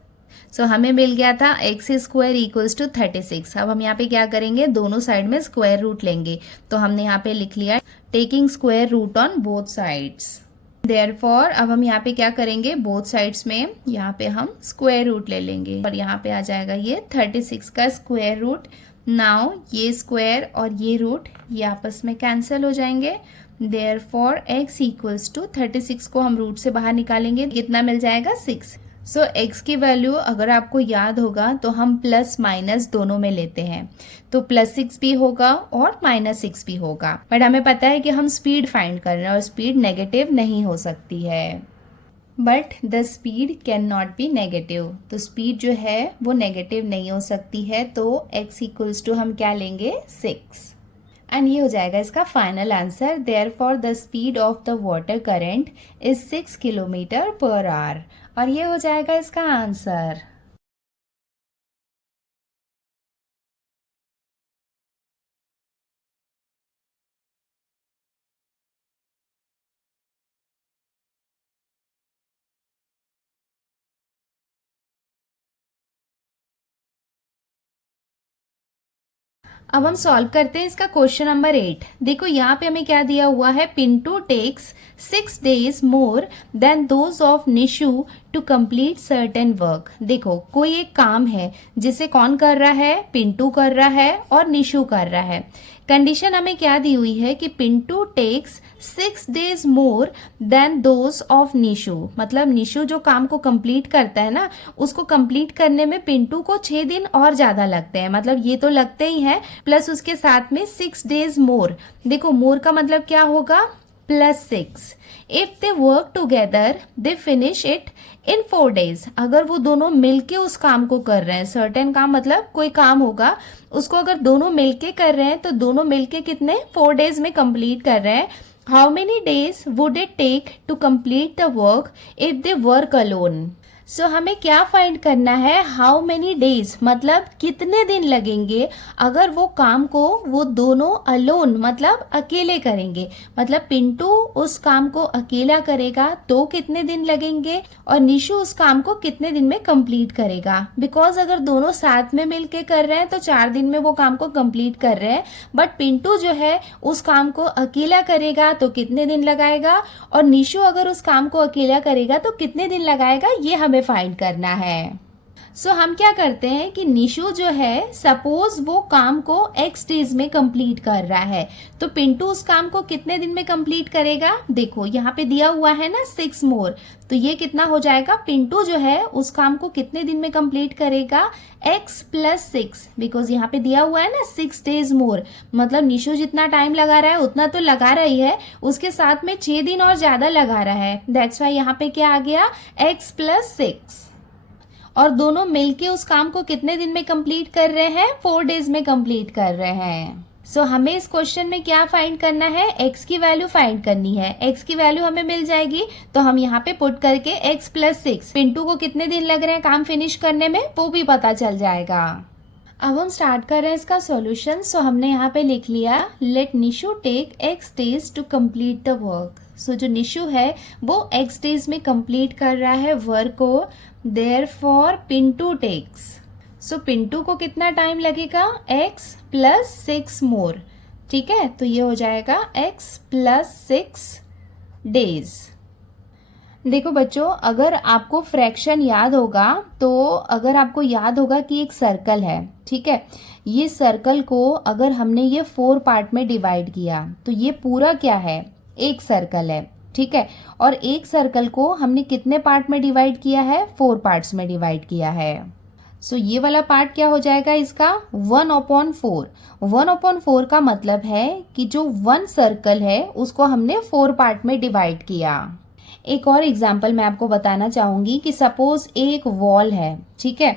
सो हमें मिल गया था x² इक्वल्स टू 36। अब हम यहाँ पे क्या करेंगे, दोनों साइड में स्क्वायर रूट लेंगे। तो हमने यहाँ पे लिख लिया taking square root on both sides. Therefore अब हम यहाँ पे क्या करेंगे, बोथ साइड्स में यहाँ पे हम स्क्वायर रूट ले लेंगे और यहाँ पे आ जाएगा ये 36 का स्क्वायर रूट। नाउ ये स्क्वायर और ये रूट ये आपस में कैंसिल हो जाएंगे। देयरफॉर x इक्वल्स टू 36 को हम रूट से बाहर निकालेंगे, कितना मिल जाएगा 6। सो x की वैल्यू अगर आपको याद होगा तो हम प्लस माइनस दोनों में लेते हैं, तो +6 भी होगा और -6 भी होगा। बट हमें पता है कि हम स्पीड फाइंड कर रहे हैं और स्पीड नेगेटिव नहीं हो सकती है। But the speed can not be negative, तो स्पीड जो है वो नेगेटिव नहीं हो सकती है। तो x इक्वल्स टू हम क्या लेंगे 6 एंड ये हो जाएगा इसका final answer. Therefore the speed of the water current is 6 km/h और ये हो जाएगा इसका आंसर। अब हम सॉल्व करते हैं इसका क्वेश्चन नंबर 8। देखो यहाँ पे हमें क्या दिया हुआ है, Pintu takes 6 days more than those of Nishu to complete certain work. देखो कोई एक काम है जिसे कौन कर रहा है, पिंटू कर रहा है और निशु कर रहा है। कंडीशन हमें क्या दी हुई है कि Pintu takes 6 days more than those of Nishu, मतलब निशु जो काम को कंप्लीट करता है ना, उसको कंप्लीट करने में पिंटू को 6 दिन और ज्यादा लगते हैं। मतलब ये तो लगते ही हैं, प्लस उसके साथ में 6 days मोर। देखो मोर का मतलब क्या होगा, +6। If they work together they finish it in 4 days। अगर वो दोनों मिलके उस काम को कर रहे हैं, सर्टेन काम मतलब कोई काम होगा उसको अगर दोनों मिलके कर रहे हैं तो दोनों मिलके कितने 4 days में कंप्लीट कर रहे हैं। How many days would it take to complete the work if they work alone. So हमें क्या फाइंड करना है, हाउ मेनी डेज मतलब कितने दिन लगेंगे अगर वो काम को वो दोनों अलोन मतलब अकेले करेंगे। मतलब पिंटू उस काम को अकेला करेगा तो कितने दिन लगेंगे और निशु उस काम को कितने दिन में कंप्लीट करेगा। बिकॉज अगर दोनों साथ में मिलके कर रहे हैं तो 4 दिन में वो काम को कंप्लीट कर रहे हैं, बट पिंटू जो है उस काम को अकेला करेगा तो कितने दिन लगाएगा और निशु अगर उस काम को अकेला करेगा तो कितने दिन लगाएगा, ये हमें फाइंड करना है। सो हम क्या करते हैं कि निशु जो है सपोज वो काम को x डेज में कंप्लीट कर रहा है, तो पिंटू उस काम को कितने दिन में कंप्लीट करेगा। देखो यहाँ पे दिया हुआ है ना 6 मोर, तो ये कितना हो जाएगा, पिंटू जो है उस काम को कितने दिन में कंप्लीट करेगा x + 6। बिकॉज यहाँ पे दिया हुआ है ना 6 days मोर, मतलब निशु जितना टाइम लगा रहा है उतना तो लगा रही है, उसके साथ में 6 दिन और ज्यादा लगा रहा है। दैट्स वाई यहाँ पे क्या आ गया x + 6। और दोनों मिलके उस काम को कितने दिन में कंप्लीट कर रहे हैं, 4 days में कंप्लीट कर रहे हैं। सो हमें इस क्वेश्चन में क्या फाइंड करना है, x की वैल्यू फाइंड करनी है। x की वैल्यू हमें मिल जाएगी तो हम यहाँ पे पुट करके x + 6, पिंटू को कितने दिन लग रहे हैं काम फिनिश करने में वो भी पता चल जाएगा। अब हम स्टार्ट कर रहे हैं इसका सॉल्यूशन। सो हमने यहाँ पे लिख लिया let Nishu take x days to complete the work. So जो निशु है वो x days में कंप्लीट कर रहा है वर्क को, देयरफॉर पिंटू टेक्स। सो पिंटू को कितना टाइम लगेगा, x + 6 मोर। ठीक है, तो ये हो जाएगा x + 6 days। देखो बच्चों, अगर आपको फ्रैक्शन याद होगा तो अगर आपको याद होगा कि एक सर्कल है, ठीक है, ये सर्कल को अगर हमने ये 4 पार्ट में डिवाइड किया तो ये पूरा क्या है, एक सर्कल है। ठीक है, और एक सर्कल को हमने कितने पार्ट में डिवाइड किया है, 4 पार्ट्स में डिवाइड किया है। सो ये वाला पार्ट क्या हो जाएगा इसका 1/4। 1/4 का मतलब है कि जो 1 सर्कल है उसको हमने 4 पार्ट में डिवाइड किया। एक और एग्जाम्पल मैं आपको बताना चाहूँगी कि सपोज एक वॉल है, ठीक है।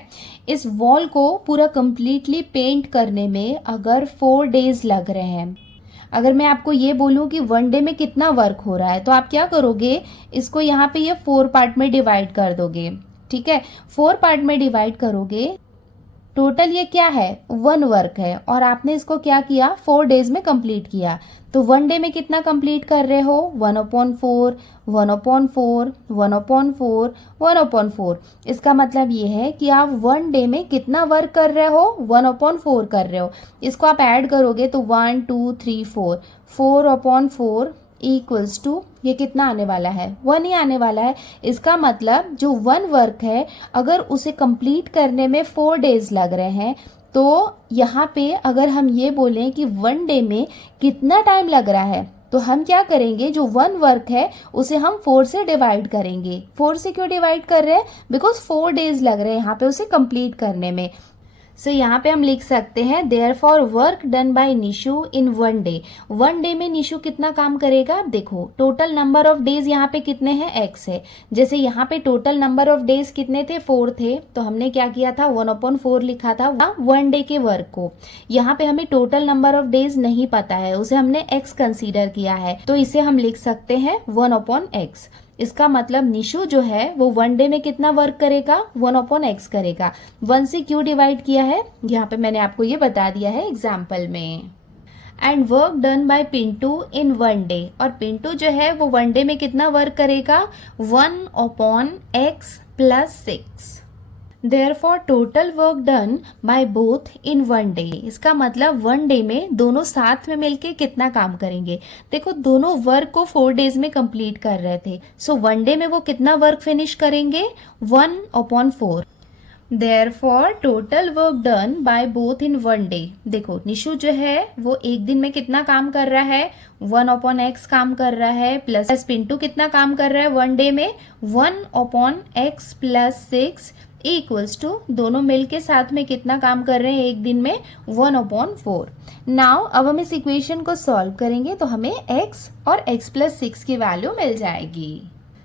इस वॉल को पूरा कंप्लीटली पेंट करने में अगर 4 डेज लग रहे हैं, अगर मैं आपको ये बोलूँ कि 1 डे में कितना वर्क हो रहा है, तो आप क्या करोगे, इसको यहाँ पे ये 4 पार्ट में डिवाइड कर दोगे, ठीक है। 4 पार्ट में डिवाइड करोगे, टोटल ये क्या है, 1 वर्क है, और आपने इसको क्या किया, 4 डेज में कंप्लीट किया। तो 1 डे में कितना कंप्लीट कर रहे हो, 1/4, 1/4, 1/4, 1/4। इसका मतलब ये है कि आप 1 डे में कितना वर्क कर रहे हो, 1/4 कर रहे हो। इसको आप ऐड करोगे तो 1 2 3 4, 4/4 इक्वल्स टू, ये कितना आने वाला है, 1 ही आने वाला है। इसका मतलब जो 1 वर्क है, अगर उसे कंप्लीट करने में 4 डेज लग रहे हैं, तो यहाँ पे अगर हम ये बोलें कि 1 डे में कितना टाइम लग रहा है, तो हम क्या करेंगे, जो 1 वर्क है उसे हम 4 से डिवाइड करेंगे। 4 से क्यों डिवाइड कर रहे हैं, बिकॉज 4 डेज लग रहे हैं यहाँ पे उसे कंप्लीट करने में। सो यहाँ पे हम लिख सकते हैं therefore work done by Nishu in 1 day. 1 day में निशु कितना काम करेगा, आप देखो टोटल नंबर ऑफ डेज यहाँ पे कितने हैं, x है। जैसे यहाँ पे टोटल नंबर ऑफ डेज कितने थे, 4 थे, तो हमने क्या किया था, 1/4 लिखा था 1 डे के वर्क को। यहाँ पे हमें टोटल नंबर ऑफ डेज नहीं पता है, उसे हमने x कंसीडर किया है, तो इसे हम लिख सकते हैं 1/x। इसका मतलब निशु जो है वो 1 डे में कितना वर्क करेगा, 1/x करेगा। 1 से क्यों डिवाइड किया है, यहाँ पे मैंने आपको ये बता दिया है एग्जाम्पल में। And work done by Pintu in 1 day, और पिंटू जो है वो 1 डे में कितना वर्क करेगा, 1/x + 6। Therefore total work done by both in 1 day। इसका मतलब 1 डे में दोनों साथ में मिलके कितना काम करेंगे। देखो दोनों वर्क को 4 डेज में कंप्लीट कर रहे थे, सो 1 डे में वो कितना वर्क फिनिश करेंगे, 1/4। Therefore total work done by both in 1 day। देखो निशु जो है वो एक दिन में कितना काम कर रहा है, 1/x काम कर रहा है, प्लस पिंटू कितना काम कर रहा है 1 डे में, 1/x + 6 इक्वल्स टू, दोनों मिलके साथ में कितना काम कर रहे हैं एक दिन में, 1/4। नाउ अब हम इस इक्वेशन को सॉल्व करेंगे तो हमें x और x + 6 की वैल्यू मिल जाएगी।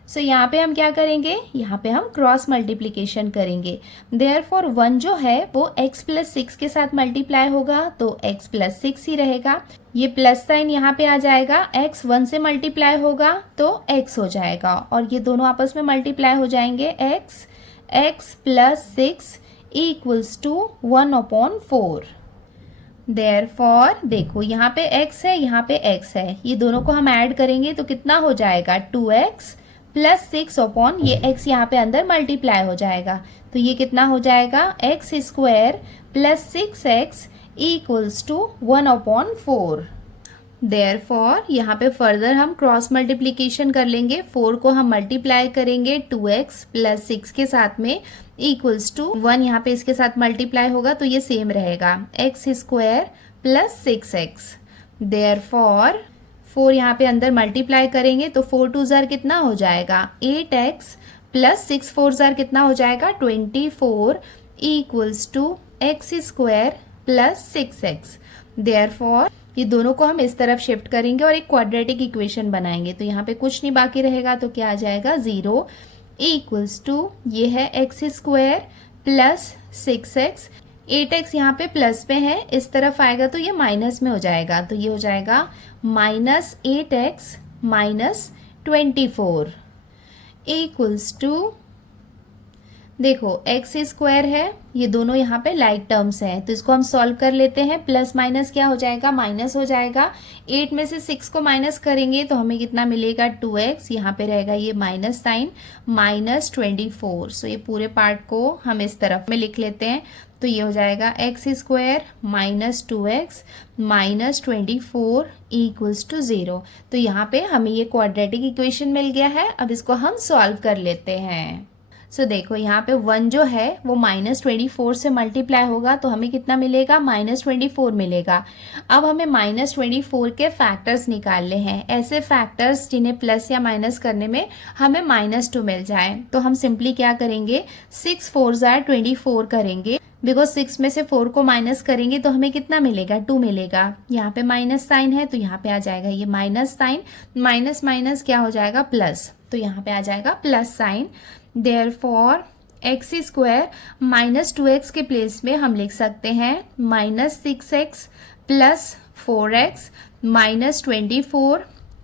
सो यहाँ पे हम क्या करेंगे, यहाँ पे हम क्रॉस मल्टीप्लीकेशन करेंगे। देयरफॉर 1 जो है वो x + 6 के साथ मल्टीप्लाई होगा, तो x + 6 ही रहेगा। ये प्लस साइन यहाँ पे आ जाएगा, x 1 से मल्टीप्लाई होगा तो x हो जाएगा, और ये दोनों आपस में मल्टीप्लाई हो जाएंगे, x + 6 इक्वल्स टू 1/4। देयरफॉर देखो यहाँ पे x है, यहाँ पे x है, ये दोनों को हम ऐड करेंगे तो कितना हो जाएगा, 2x + 6 ये x यहाँ पे अंदर मल्टीप्लाई हो जाएगा, तो ये कितना हो जाएगा, x² + 6x equals to 1/4। Therefore यहाँ पे फर्दर हम क्रॉस मल्टीप्लीकेशन कर लेंगे, 4 को हम मल्टीप्लाई करेंगे 2x + 6 के साथ में इक्वल्स टू 1, यहाँ पे इसके साथ मल्टीप्लाई होगा तो ये सेम रहेगा, x² + 6x। देयरफॉर 4 यहाँ पे अंदर मल्टीप्लाई करेंगे तो 4 2 ज़ार कितना हो जाएगा, 8x + 6 4 ज़ार कितना हो जाएगा, 24 equals to x² + 6x। Therefore ये दोनों को हम इस तरफ शिफ्ट करेंगे और एक क्वाड्रेटिक इक्वेशन बनाएंगे, तो यहाँ पे कुछ नहीं बाकी रहेगा, तो क्या आ जाएगा, 0 इक्वल्स टू, ये है x² + 6x, 8x यहाँ पे प्लस पे है, इस तरफ आएगा तो ये माइनस में हो जाएगा, तो ये हो जाएगा -8x - 24 इक्वल्स टू, देखो x² है, ये दोनों यहाँ पे लाइक टर्म्स हैं, तो इसको हम सॉल्व कर लेते हैं। प्लस माइनस क्या हो जाएगा, माइनस हो जाएगा। 8 में से 6 को माइनस करेंगे तो हमें कितना मिलेगा, 2x, यहाँ पे रहेगा ये माइनस साइन, -24। सो ये पूरे पार्ट को हम इस तरफ में लिख लेते हैं, तो ये हो जाएगा x² - 2x - 24 इक्वल्स टू 0। तो यहाँ पे हमें ये क्वाड्रेटिक इक्वेशन मिल गया है। अब इसको हम सॉल्व कर लेते हैं। सो देखो यहाँ पे 1 जो है वो -24 से मल्टीप्लाई होगा तो हमें कितना मिलेगा, -24 मिलेगा। अब हमें -24 के फैक्टर्स निकालने हैं, ऐसे फैक्टर्स जिन्हें प्लस या माइनस करने में हमें -2 मिल जाए। तो हम सिंपली क्या करेंगे, 6 4 ज़ार 24 करेंगे, बिकॉज 6 में से 4 को माइनस करेंगे तो हमें कितना मिलेगा, 2 मिलेगा। यहाँ पे माइनस साइन है तो यहाँ पे आ जाएगा ये माइनस साइन, माइनस माइनस क्या हो जाएगा, प्लस, तो यहाँ पे आ जाएगा plus sign. Therefore x square minus 2x के प्लेस में हम लिख सकते हैं minus 6x plus 4x minus 24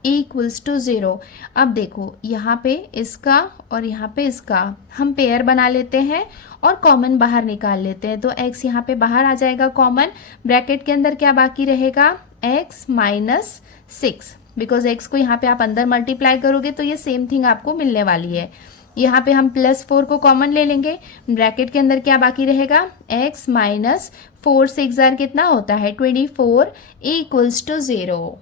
equals to 0। अब देखो यहाँ पे इसका और यहाँ पे इसका हम पेयर बना लेते हैं और कॉमन बाहर निकाल लेते हैं, तो x यहाँ पे बाहर आ जाएगा कॉमन। ब्रैकेट के अंदर क्या बाकी रहेगा, x माइनस 6, बिकॉज x को यहाँ पे आप अंदर मल्टीप्लाई करोगे तो ये सेम थिंग आपको मिलने वाली है। यहाँ पे हम प्लस 4 को कॉमन ले लेंगे, ब्रैकेट के अंदर क्या बाकी रहेगा, x माइनस 4 से 6 कितना होता है, 24 इक्वल्स टू 0।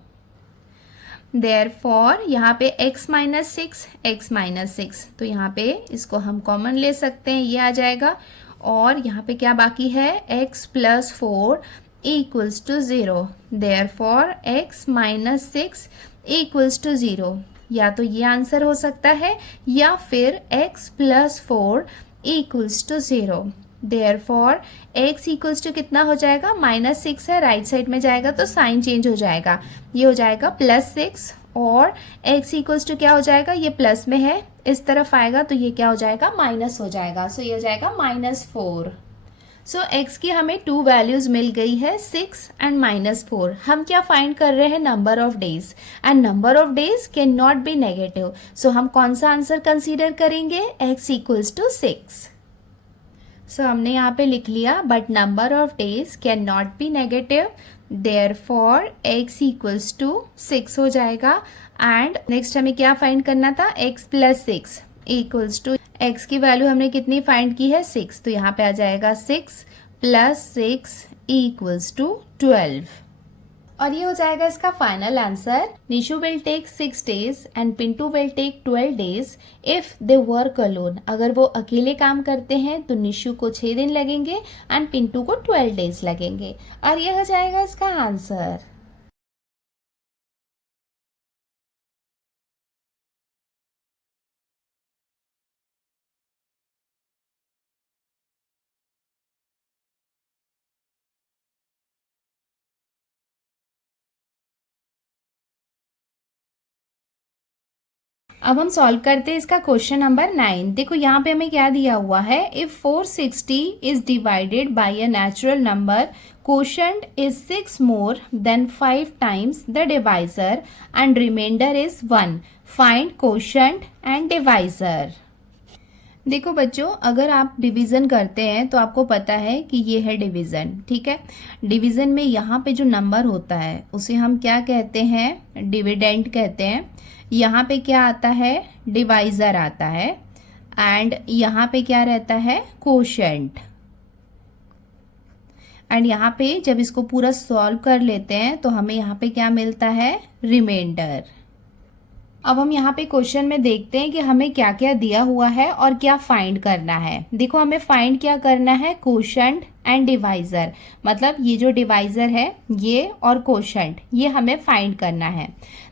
देयरफॉर यहाँ पे x माइनस 6, तो यहाँ पे इसको हम कॉमन ले सकते हैं, ये आ जाएगा। और यहाँ पे क्या बाकी है, x plus 4 equals to 0। Therefore x minus 6 equals to 0। या तो ये आंसर हो सकता है या फिर x plus 4 equals to 0। Therefore x equals to कितना हो जाएगा, माइनस 6 है, राइट साइड में जाएगा तो साइन चेंज हो जाएगा, ये हो जाएगा प्लस 6। और x इक्वल्स टू क्या हो जाएगा, ये प्लस में है, इस तरफ आएगा तो ये क्या हो जाएगा, माइनस हो जाएगा। सो ये हो जाएगा माइनस 4। सो x की हमें 2 वैल्यूज मिल गई है, 6 एंड माइनस 4। हम क्या फाइंड कर रहे हैं, number of days, and number of days can not be negative. So हम कौन सा आंसर कंसीडर करेंगे, x इक्वल्स टू 6। सो हमने यहाँ पे लिख लिया, but number of days can not be negative, therefore x equals to 6 हो जाएगा। एंड नेक्स्ट हमें क्या फाइंड करना था, x plus 6 equals to, x की वैल्यू हमने कितनी फाइंड की है, 6, तो यहाँ पे आ जाएगा 6 प्लस 6 इक्वल्स टू 12। और ये हो जाएगा इसका final answer. Nishu will take 6 days and Pintu will take 12 days if they work alone. अगर वो अकेले काम करते हैं तो निशु को 6 दिन लगेंगे एंड पिंटू को 12 days लगेंगे। और ये हो जाएगा इसका आंसर। अब हम सॉल्व करते हैं इसका क्वेश्चन नंबर 9। देखो यहाँ पे हमें क्या दिया हुआ है, if 460 is divided by a natural number, quotient is 6 more than 5 times the divisor and remainder is 1. Find quotient and divisor. देखो बच्चों, अगर आप डिवीज़न करते हैं तो आपको पता है कि ये है डिवीज़न, ठीक है। डिवीज़न में यहाँ पे जो नंबर होता है उसे हम क्या कहते हैं, डिविडेंड कहते हैं। यहाँ पे क्या आता है, डिवाइज़र आता है। एंड यहाँ पे क्या रहता है, कोशेंट। एंड यहाँ पे जब इसको पूरा सॉल्व कर लेते हैं तो हमें यहाँ पे क्या मिलता है, रिमाइंडर। अब हम यहाँ पे क्वेश्चन में देखते हैं कि हमें क्या क्या दिया हुआ है और क्या फाइंड करना है। देखो हमें फाइंड क्या करना है, कोशेंट एंड डिवाइज़र, मतलब ये जो डिवाइज़र है ये और कोशेंट, ये हमें फाइंड करना है।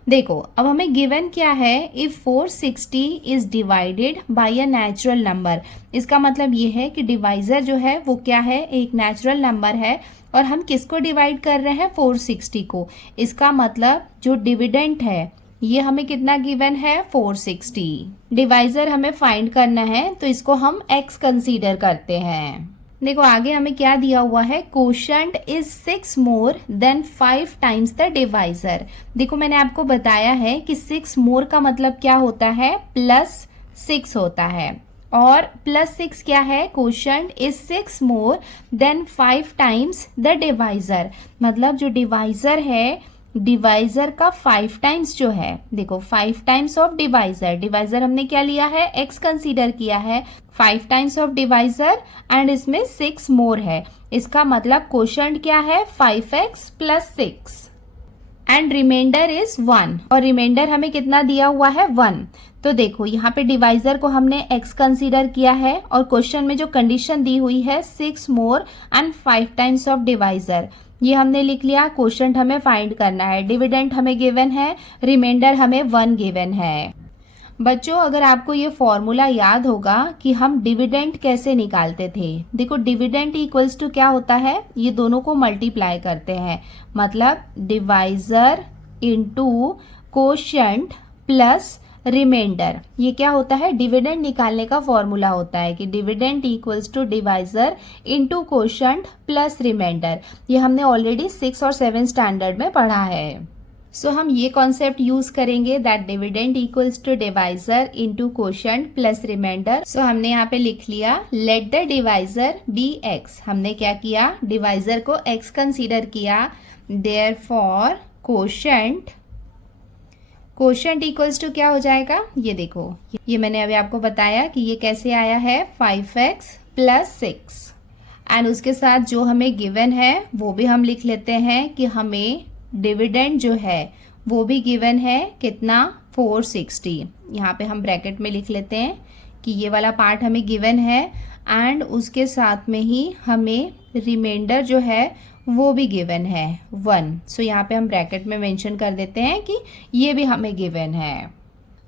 देखो अब हमें गिवन क्या है, if 460 is divided by a natural number. इसका मतलब ये है कि डिवाइज़र जो है वो क्या है, एक नेचुरल नंबर है और हम किसको डिवाइड कर रहे हैं, 460 को। इसका मतलब जो डिविडेंड है ये हमें कितना गिवन है, 460। डिवाइज़र हमें फाइंड करना है तो इसको हम x कंसीडर करते हैं। देखो आगे हमें क्या दिया हुआ है, quotient is 6 more than 5 times the divisor. देखो मैंने आपको बताया है कि 6 मोर का मतलब क्या होता है, प्लस 6 होता है। और प्लस 6 क्या है, quotient is 6 more than 5 times the divisor, मतलब जो डिवाइज़र है डिवाइज़र का 5 टाइम्स जो है, देखो 5 टाइम्स ऑफ डिवाइज़र, डिवाइज़र हमने क्या लिया है, x कंसीडर किया है, 5 टाइम्स ऑफ डिवाइज़र एंड इसमें 6 मोर है। इसका मतलब कोशेंट क्या है, 5x plus 6 and reminder is 1। और रिमाइंडर हमें कितना दिया हुआ है, 1। तो देखो यहाँ पे डिवाइज़र को हमने x कंसीडर किया है और क्वेश्चन में जो कंडीशन दी हुई है 6 more and 5 times of divisor, ये हमने लिख लिया। कोशेंट हमें फाइंड करना है, डिविडेंड हमें गिवन है, रिमाइंडर हमें 1 गिवन है। बच्चों अगर आपको ये फॉर्मूला याद होगा कि हम डिविडेंड कैसे निकालते थे, देखो डिविडेंड इक्वल्स टू क्या होता है, ये दोनों को मल्टीप्लाई करते हैं, मतलब divisor into quotient plus remainder. ये क्या होता है, डिविडेंड निकालने का फॉर्मूला होता है कि dividend equals to divisor into quotient plus remainder. ये हमने ऑलरेडी 6 और 7 स्टैंडर्ड में पढ़ा है। सो हम ये कॉन्सेप्ट यूज करेंगे that dividend equals to divisor into quotient plus remainder. So हमने यहाँ पे लिख लिया let the divisor be x. हमने क्या किया, डिवाइजर को एक्स कंसीडर किया, देयरफॉर कोशेंट इक्वल्स टू क्या हो जाएगा, ये देखो, ये मैंने अभी आपको बताया कि ये कैसे आया है 5x प्लस 6 एंड उसके साथ जो हमें गिवन है वो भी हम लिख लेते हैं कि हमें डिविडेंड जो है वो भी गिवन है कितना 460। यहाँ पे हम ब्रैकेट में लिख लेते हैं कि ये वाला पार्ट हमें गिवन है एंड उसके साथ में ही हमें रिमाइंडर जो है वो भी गिवन है 1। सो यहाँ पे हम ब्रैकेट में मेंशन कर देते हैं कि ये भी हमें गिवन है।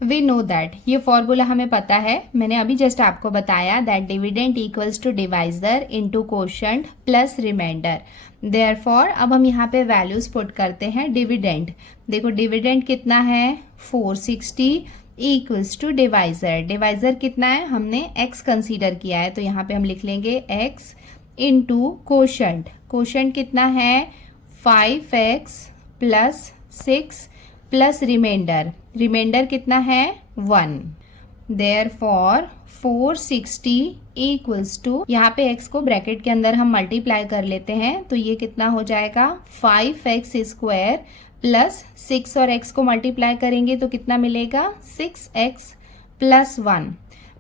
वी नो दैट, ये फॉर्मूला हमें पता है, मैंने अभी जस्ट आपको बताया that dividend equals to divisor into quotient plus remainder. Therefore अब हम यहाँ पे वैल्यूज पुट करते हैं डिविडेंड। देखो डिविडेंड कितना है 460 इक्वल्स टू डिवाइजर कितना है, हमने x कंसीडर किया है, तो यहाँ पे हम लिख लेंगे x इनटू कोशेंट कितना है 5x प्लस 6 प्लस रिमाइंडर कितना है 1। देयरफॉर 460 इक्वल्स टू, यहाँ पे x को ब्रैकेट के अंदर हम मल्टीप्लाई कर लेते हैं, तो ये कितना हो जाएगा 5x स्क्वायर प्लस 6 और x को मल्टीप्लाई करेंगे तो कितना मिलेगा 6x प्लस 1।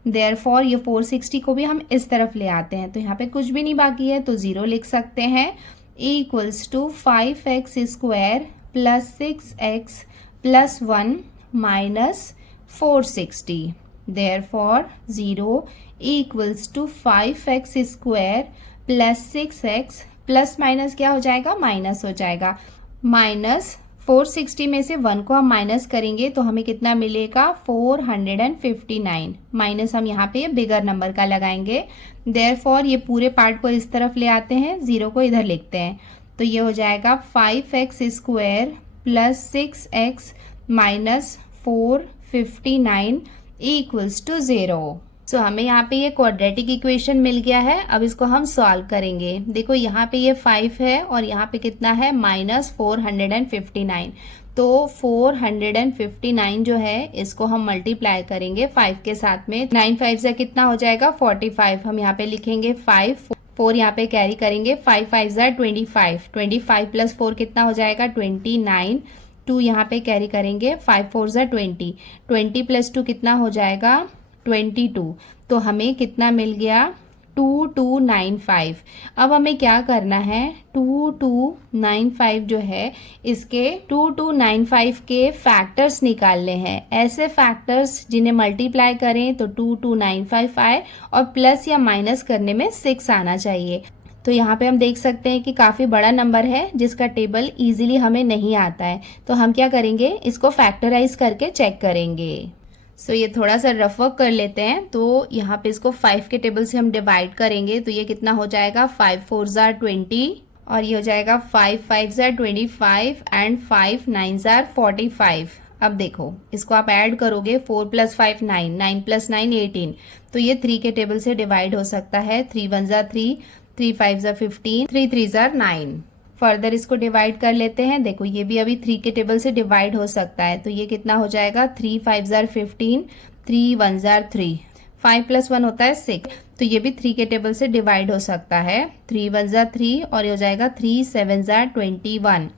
देयरफॉर ये 460 को भी हम इस तरफ ले आते हैं, तो यहाँ पे कुछ भी नहीं बाकी है तो 0 लिख सकते हैं, equals to 5x square plus 6x plus 1 minus 460। Therefore 0 equals to 5x square plus 6x plus minus क्या हो जाएगा, माइनस हो जाएगा। माइनस 460 में से 1 को हम माइनस करेंगे तो हमें कितना मिलेगा 459। माइनस हम यहाँ पे बिगर नंबर का लगाएंगे, देयरफॉर ये पूरे पार्ट को इस तरफ ले आते हैं, 0 को इधर लिखते हैं, तो ये हो जाएगा 5x square plus 6x minus 459 equals to 0। So हमें यहाँ पे ये क्वाड्रेटिक इक्वेशन मिल गया है। अब इसको हम सॉल्व करेंगे। देखो यहाँ पे ये 5 है और यहाँ पे कितना है माइनस 459, तो 459 जो है इसको हम मल्टीप्लाई करेंगे 5 के साथ में। 9 5 से कितना हो जाएगा 45। हम यहाँ पे लिखेंगे 5, 4 यहाँ पे कैरी करेंगे, 5 5 25, 25 प्लस 4 कितना हो जाएगा 29, 2 यहाँ पे कैरी करेंगे, 5 4 20, 20 प्लस 2 कितना हो जाएगा 22। तो हमें कितना मिल गया 2295। अब हमें क्या करना है 2295 जो है इसके 2295 के फैक्टर्स निकालने हैं, ऐसे फैक्टर्स जिन्हें मल्टीप्लाई करें तो 2295 आए और प्लस या माइनस करने में 6 आना चाहिए। तो यहाँ पे हम देख सकते हैं कि काफ़ी बड़ा नंबर है जिसका टेबल इजीली हमें नहीं आता है, तो हम क्या करेंगे इसको फैक्टराइज करके चेक करेंगे। सो ये थोड़ा सा रफ वर्क कर लेते हैं। तो यहाँ पे इसको 5 के टेबल से हम डिवाइड करेंगे तो ये कितना हो जाएगा 5 4 20 और ये हो जाएगा 5 5 25 एंड 5 9 45। अब देखो इसको आप ऐड करोगे 4 + 5 9, 9 + 9 18, तो ये 3 के टेबल से डिवाइड हो सकता है। 3 1 3, 3 5 15, 3 3 9। फर्दर इसको डिवाइड कर लेते हैं। देखो ये भी अभी 3 के टेबल से डिवाइड हो सकता है, तो ये कितना हो जाएगा 3 5 15, 3 1 3, 5 + 1 होता है 6, तो ये भी 3 के टेबल से डिवाइड हो सकता है। 3 1 3 और ये हो जाएगा 3 7 21।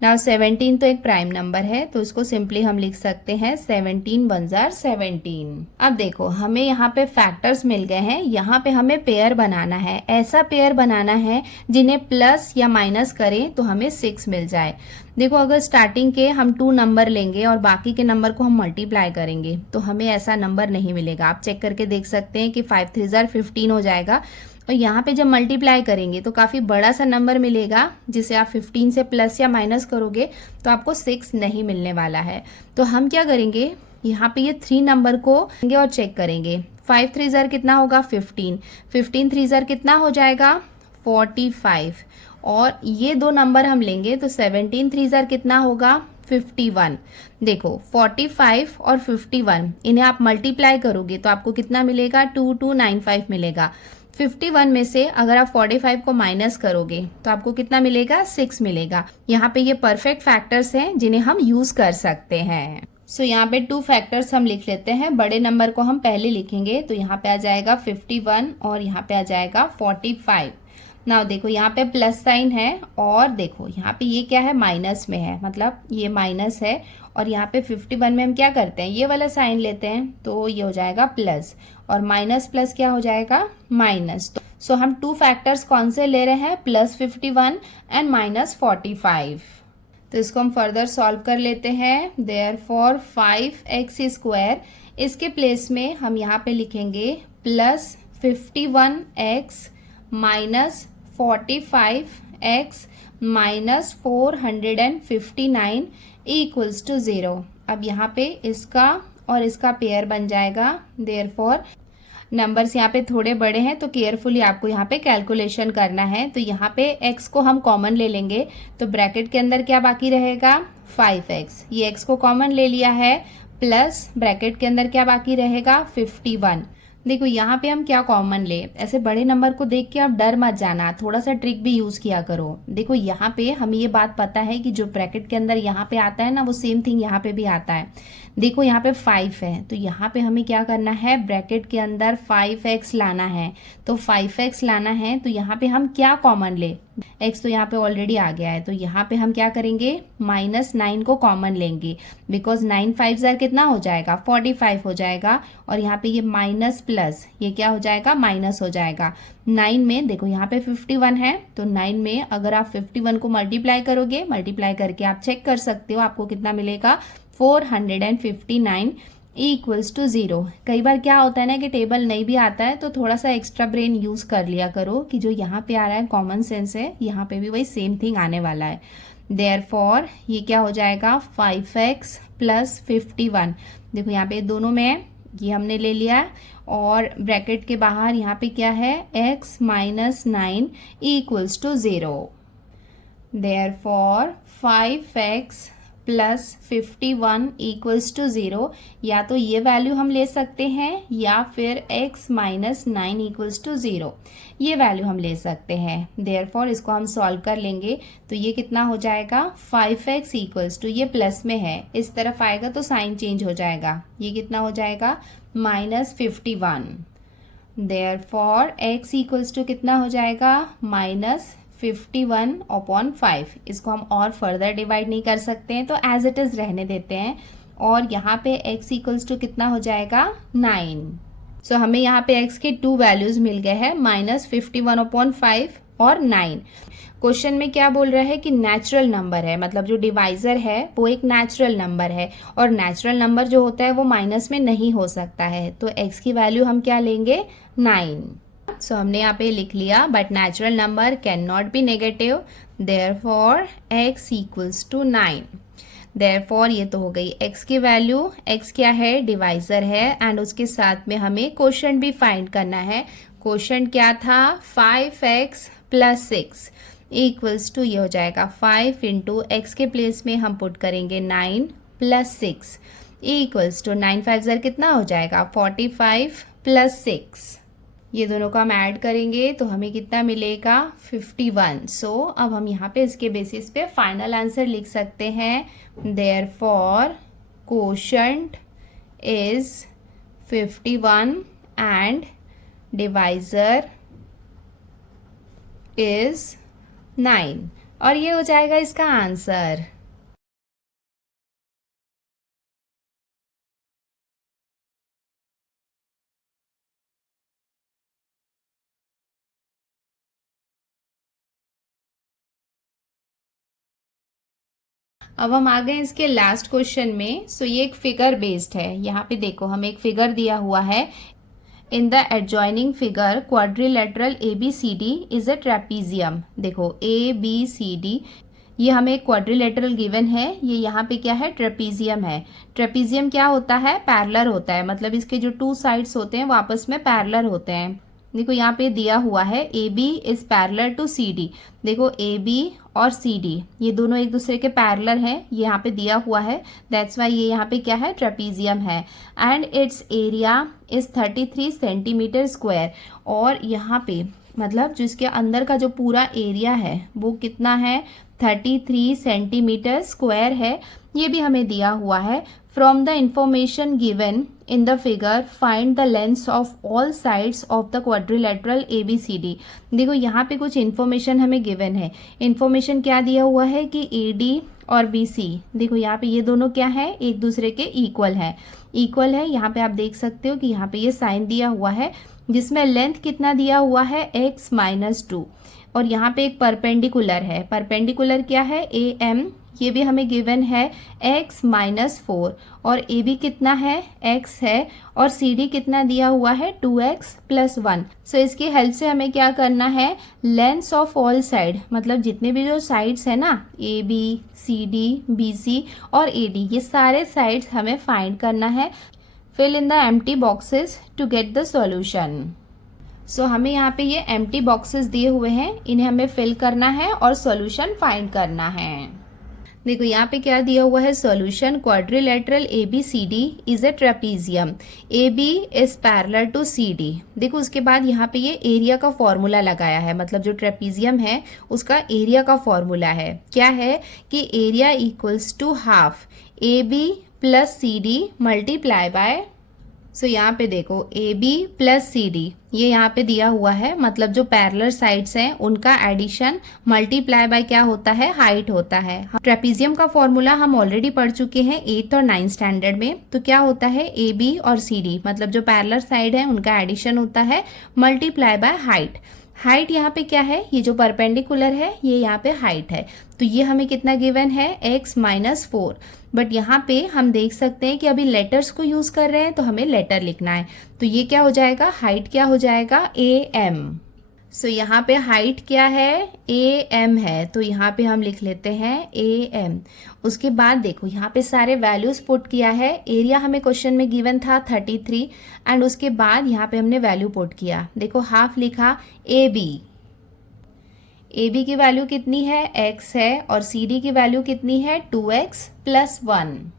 नाउ 17 तो एक प्राइम नंबर है तो इसको सिंपली हम लिख सकते हैं 17 1 17। अब देखो हमें यहाँ पे फैक्टर्स मिल गए हैं, यहाँ पे हमें पेयर बनाना है, ऐसा पेयर बनाना है जिन्हें प्लस या माइनस करें तो हमें 6 मिल जाए। देखो अगर स्टार्टिंग के हम 2 नंबर लेंगे और बाकी के नंबर को हम मल्टीप्लाई करेंगे तो हमें ऐसा नंबर नहीं मिलेगा। आप चेक करके देख सकते हैं कि 5 3 15 हो जाएगा और यहाँ पे जब मल्टीप्लाई करेंगे तो काफ़ी बड़ा सा नंबर मिलेगा जिसे आप 15 से प्लस या माइनस करोगे तो आपको 6 नहीं मिलने वाला है। तो हम क्या करेंगे यहाँ पे ये 3 नंबर को लेंगे और चेक करेंगे। 5 3 ज़र कितना होगा 15, 15 3 ज़र कितना हो जाएगा 45, और ये 2 नंबर हम लेंगे तो 17 3 ज़र कितना होगा 51। देखो 45 और 51 इन्हें आप मल्टीप्लाई करोगे तो आपको कितना मिलेगा 2295 मिलेगा। 51 में से अगर आप 45 को माइनस करोगे तो आपको कितना मिलेगा 6 मिलेगा। यहाँ पे ये परफेक्ट फैक्टर्स हैं जिन्हें हम यूज कर सकते हैं। सो यहाँ पे 2 फैक्टर्स हम लिख लेते हैं। बड़े नंबर को हम पहले लिखेंगे तो यहाँ पे आ जाएगा 51 और यहाँ पे आ जाएगा 45। नाउ देखो यहाँ पे प्लस साइन है और देखो यहाँ पे ये क्या है माइनस में है, मतलब ये माइनस है, और यहाँ पे 51 में हम क्या करते हैं ये वाला साइन लेते हैं तो ये हो जाएगा प्लस, और माइनस प्लस क्या हो जाएगा माइनस। तो सो हम 2 फैक्टर्स कौन से ले रहे हैं प्लस 51 एंड माइनस 45। तो इसको हम फर्दर सॉल्व कर लेते हैं। देयरफॉर 5x², इसके प्लेस में हम यहाँ पे लिखेंगे plus 51x minus 45x minus 459 equals to 0। अब यहाँ पे इसका और इसका पेयर बन जाएगा। देयरफॉर नंबर्स यहाँ पे थोड़े बड़े हैं तो केयरफुली आपको यहाँ पे कैलकुलेशन करना है। तो यहाँ पे x को हम कॉमन ले लेंगे तो ब्रैकेट के अंदर क्या बाकी रहेगा 5x, ये x को कॉमन ले लिया है, प्लस ब्रैकेट के अंदर क्या बाकी रहेगा 51। देखो यहाँ पे हम क्या कॉमन ले, ऐसे बड़े नंबर को देख के आप डर मत जाना, थोड़ा सा ट्रिक भी यूज किया करो। देखो यहाँ पे हमें ये बात पता है कि जो ब्रैकेट के अंदर यहाँ पे आता है ना वो सेम थिंग यहाँ पे भी आता है। देखो यहाँ पे 5 है तो यहाँ पे हमें क्या करना है ब्रैकेट के अंदर 5x लाना है, तो 5x लाना है तो यहाँ पे हम क्या कॉमन ले, x तो यहाँ पे ऑलरेडी आ गया है तो यहाँ पे हम क्या करेंगे -9 को कॉमन लेंगे, बिकॉज 9 5 ज़र कितना हो जाएगा 45 हो जाएगा, और यहाँ पे ये माइनस प्लस ये क्या हो जाएगा माइनस हो जाएगा। 9 में देखो यहाँ पे 51 है तो 9 में अगर आप 51 को मल्टीप्लाई करोगे, मल्टीप्लाई करके आप चेक कर सकते हो आपको कितना मिलेगा 459 इक्वल्स टू 0। कई बार क्या होता है ना कि टेबल नहीं भी आता है तो थोड़ा सा एक्स्ट्रा ब्रेन यूज कर लिया करो कि जो यहाँ पे आ रहा है कॉमन सेंस है, यहाँ पे भी वही सेम थिंग आने वाला है। देयरफॉर ये क्या हो जाएगा 5x प्लस 51, देखो यहाँ पे दोनों में है ये हमने ले लिया, और ब्रैकेट के बाहर यहाँ पे क्या है x minus 9 equals to 0। Therefore 5x plus 51 equals to 0, या तो ये वैल्यू हम ले सकते हैं या फिर x माइनस 9 इक्वल्स टू 0 ये वैल्यू हम ले सकते हैं। देयरफॉर इसको हम सॉल्व कर लेंगे तो ये कितना हो जाएगा 5x इक्वल्स टू, ये प्लस में है इस तरफ आएगा तो साइन चेंज हो जाएगा, ये कितना हो जाएगा -51। देयरफॉर x इक्वल्स टू कितना हो जाएगा -51/5। इसको हम और फर्दर डिवाइड नहीं कर सकते हैं तो एज इट इज रहने देते हैं, और यहाँ पे x इक्वल्स टू कितना हो जाएगा 9। सो हमें यहाँ पे x के 2 वैल्यूज मिल गए हैं -51/5 और 9। क्वेश्चन में क्या बोल रहा है कि नेचुरल नंबर है, मतलब जो डिवाइजर है वो एक नेचुरल नंबर है, और नेचुरल नंबर जो होता है वो माइनस में नहीं हो सकता है, तो x की वैल्यू हम क्या लेंगे 9। सो हमने यहाँ पे लिख लिया but natural number can not be negative, therefore x equals to 9। Therefore ये तो हो गई x की वैल्यू, x क्या है डिवाइजर है, एंड उसके साथ में हमें क्वोशंट भी फाइंड करना है। क्वोशंट क्या था 5x प्लस 6 इक्वल्स टू, ये हो जाएगा 5 इंटू x के प्लेस में हम पुट करेंगे 9 प्लस 6 इक्वल्स टू 9 5 ज़र कितना हो जाएगा 45 प्लस 6, ये दोनों को हम ऐड करेंगे तो हमें कितना मिलेगा 51। सो अब हम यहाँ पे इसके बेसिस पे फाइनल आंसर लिख सकते हैं। Therefore quotient is 51 and divisor is 9, और ये हो जाएगा इसका आंसर। अब हम आ गए इसके लास्ट क्वेश्चन में। सो ये एक फिगर बेस्ड है, यहाँ पे देखो हमें एक फिगर दिया हुआ है। In the adjoining figure quadrilateral ABCD is a trapezium. देखो ABCD ये हमें क्वाड्रिलेटरल गिवन है, ये यहाँ पे क्या है, ट्रेपीजियम है। ट्रेपीजियम क्या होता है, पैरेलल होता है, मतलब इसके जो टू साइड्स होते हैं वो आपस में पैरेलल होते हैं। देखो यहाँ पे दिया हुआ है A B is parallel to C D. देखो ए बी और सी डी ये दोनों एक दूसरे के पैरेलल हैं, ये यहाँ पे दिया हुआ है, दैट्स वाई ये यहाँ पे क्या है, ट्रेपीजियम है। And it's area is 33 centimetre square. और यहाँ पे मतलब जो इसके अंदर का जो पूरा एरिया है वो कितना है, 33 सेंटीमीटर स्क्वायर है, ये भी हमें दिया हुआ है। From the information given in the figure find the length of all sides of the quadrilateral ABCD। देखो यहाँ पे कुछ इन्फॉर्मेशन हमें गिवन है। इन्फॉर्मेशन क्या दिया हुआ है कि AD और BC, देखो यहाँ पे ये दोनों क्या है, एक दूसरे के इक्वल है। इक्वल है, यहाँ पे आप देख सकते हो कि यहाँ पे ये साइन दिया हुआ है जिसमें लेंथ कितना दिया हुआ है, x-2। और यहाँ पे एक परपेंडिकुलर है, परपेंडिकुलर क्या है, AM, ये भी हमें गिवन है x-4। और AB कितना है, x है। और CD कितना दिया हुआ है, 2x+1। सो इसकी हेल्प से हमें क्या करना है, लेंथ्स ऑफ ऑल साइड, मतलब जितने भी जो साइड्स है ना, AB, CD, BC और AD, ये सारे साइड्स हमें फाइंड करना है। Fill in the empty boxes to get the solution. So हमें यहाँ पे ये एम्प्टी बॉक्सेस दिए हुए हैं, इन्हें हमें फिल करना है और सॉल्यूशन फाइंड करना है। देखो यहाँ पे क्या दिया हुआ है, solution quadrilateral ABCD is a trapezium, AB is parallel to CD। देखो उसके बाद यहाँ पे ये एरिया का फॉर्मूला लगाया है, मतलब जो ट्रेपीजियम है उसका एरिया का फॉर्मूला है, क्या है कि area equals to half AB plus CD multiply by. So यहाँ पे देखो AB प्लस CD ये यहाँ पे दिया हुआ है, मतलब जो पैरेलल साइड्स हैं उनका एडिशन मल्टीप्लाई बाय क्या होता है, हाइट होता है। ट्रेपीजियम का फॉर्मूला हम ऑलरेडी पढ़ चुके हैं 8th और 9th स्टैंडर्ड में। तो क्या होता है, AB और CD मतलब जो पैरेलल साइड है उनका एडिशन होता है मल्टीप्लाई बाय हाइट। हाइट यहाँ पे क्या है, ये जो परपेंडिकुलर है ये यहाँ पे हाइट है, तो ये हमें कितना गिवन है, x-4। बट यहाँ पे हम देख सकते हैं कि अभी लेटर्स को यूज कर रहे हैं तो हमें लेटर लिखना है, तो ये क्या हो जाएगा, हाइट क्या हो जाएगा, AM। सो यहाँ पे हाइट क्या है, AM है, तो यहाँ पे हम लिख लेते हैं AM। उसके बाद देखो यहाँ पे सारे वैल्यूज पुट किया है। एरिया हमें क्वेश्चन में गिवन था 33 एंड उसके बाद यहाँ पे हमने वैल्यू पुट किया। देखो हाफ लिखा AB की वैल्यू कितनी है, x है, और CD की वैल्यू कितनी है, 2x+1।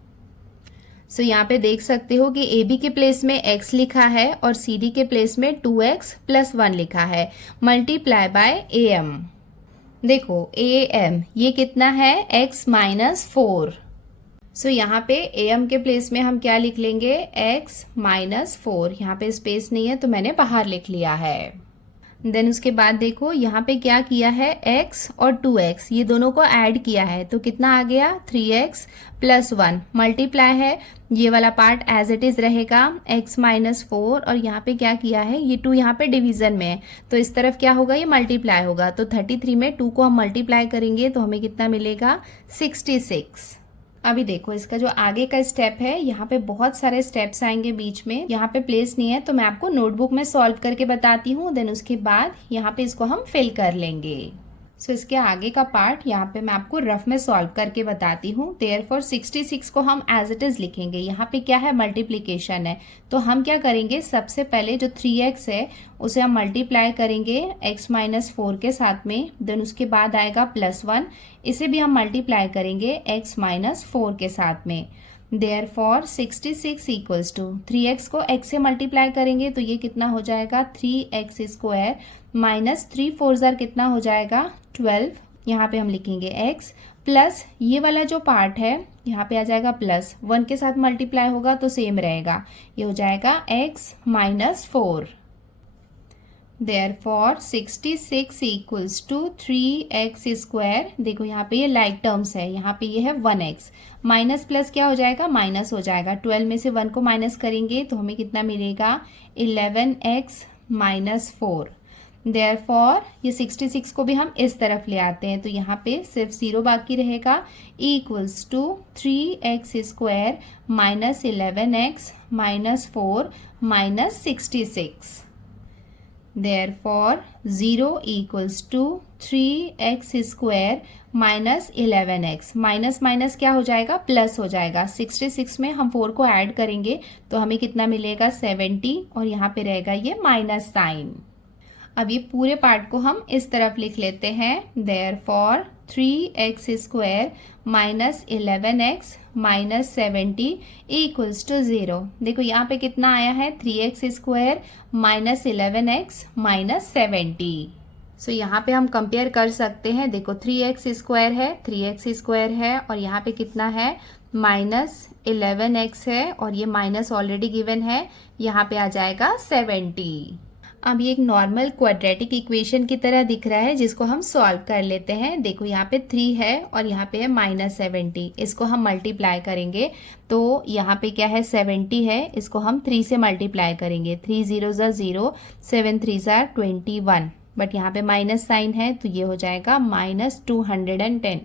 सो यहाँ पे देख सकते हो कि AB के प्लेस में x लिखा है और CD के प्लेस में 2x+1 लिखा है, मल्टीप्लाई बाय AM। देखो AM ये कितना है, x-4। सो यहाँ पे AM के प्लेस में हम क्या लिख लेंगे, x-4। यहाँ पे स्पेस नहीं है तो मैंने बाहर लिख लिया है। देन उसके बाद देखो यहाँ पे क्या किया है, x और 2x ये दोनों को ऐड किया है, तो कितना आ गया, 3x+1 मल्टीप्लाई है, ये वाला पार्ट एज इट इज रहेगा, x-4। और यहाँ पे क्या किया है, ये 2 यहाँ पे डिवीजन में है तो इस तरफ क्या होगा, ये मल्टीप्लाई होगा, तो 33 में 2 को हम मल्टीप्लाई करेंगे तो हमें कितना मिलेगा, 66। अभी देखो इसका जो आगे का स्टेप है, यहाँ पे बहुत सारे स्टेप्स आएंगे बीच में, यहाँ पे प्लेस नहीं है तो मैं आपको नोटबुक में सॉल्व करके बताती हूँ। देन उसके बाद यहाँ पे इसको हम फिल कर लेंगे। सो इसके आगे का पार्ट यहाँ पे मैं आपको रफ में सॉल्व करके बताती हूँ। देयरफॉर 66 को हम एज इट इज लिखेंगे। यहाँ पे क्या है, मल्टीप्लीकेशन है, तो हम क्या करेंगे, सबसे पहले जो 3x है उसे हम मल्टीप्लाई करेंगे x-4 के साथ में। देन उसके बाद आएगा +1, इसे भी हम मल्टीप्लाई करेंगे x-4 के साथ में। देयरफॉर 66 इक्वल्स टू 3x को x से मल्टीप्लाई करेंगे तो ये कितना हो जाएगा, 3x² माइनस 3 4 कितना हो जाएगा, 12। यहाँ पे हम लिखेंगे x प्लस ये वाला जो पार्ट है यहाँ पे आ जाएगा +1 के साथ मल्टीप्लाई होगा तो सेम रहेगा, ये हो जाएगा x-4। Therefore 66 equals to 3x²। देखो यहाँ पे ये लाइक टर्म्स है, यहाँ पे ये है 1x, माइनस प्लस क्या हो जाएगा, माइनस हो जाएगा। 12 में से 1 को माइनस करेंगे तो हमें कितना मिलेगा, 11x-4। देयरफॉर ये 66 को भी हम इस तरफ ले आते हैं तो यहाँ पे सिर्फ 0 बाकी रहेगा, equals to 3x² minus 11x minus 4 minus 66। Therefore 0 equals to 3x square minus 11x। Minus minus क्या हो जाएगा, प्लस हो जाएगा। 66 में हम 4 को ऐड करेंगे तो हमें कितना मिलेगा, 70, और यहाँ पे रहेगा ये माइनस साइन। अब ये पूरे पार्ट को हम इस तरफ लिख लेते हैं, therefore 3x square minus 11x minus 70 equals to 0। देखो यहाँ पे कितना आया है, 3x square minus 11x minus 70। सो यहाँ पे हम कंपेयर कर सकते हैं। देखो 3x स्क्वायर है, 3x स्क्वायर है, और यहाँ पे कितना है, माइनस 11x है, और ये माइनस ऑलरेडी गिवन है, यहाँ पे आ जाएगा 70। अब ये एक नॉर्मल क्वाड्रेटिक इक्वेशन की तरह दिख रहा है, जिसको हम सॉल्व कर लेते हैं। देखो यहाँ पे 3 है और यहाँ पे है माइनस 70। इसको हम मल्टीप्लाई करेंगे तो यहाँ पे क्या है, 70 है, इसको हम 3 से मल्टीप्लाई करेंगे। 3 0 0, 7 3 21, बट यहाँ पे माइनस साइन है तो ये हो जाएगा माइनस 210।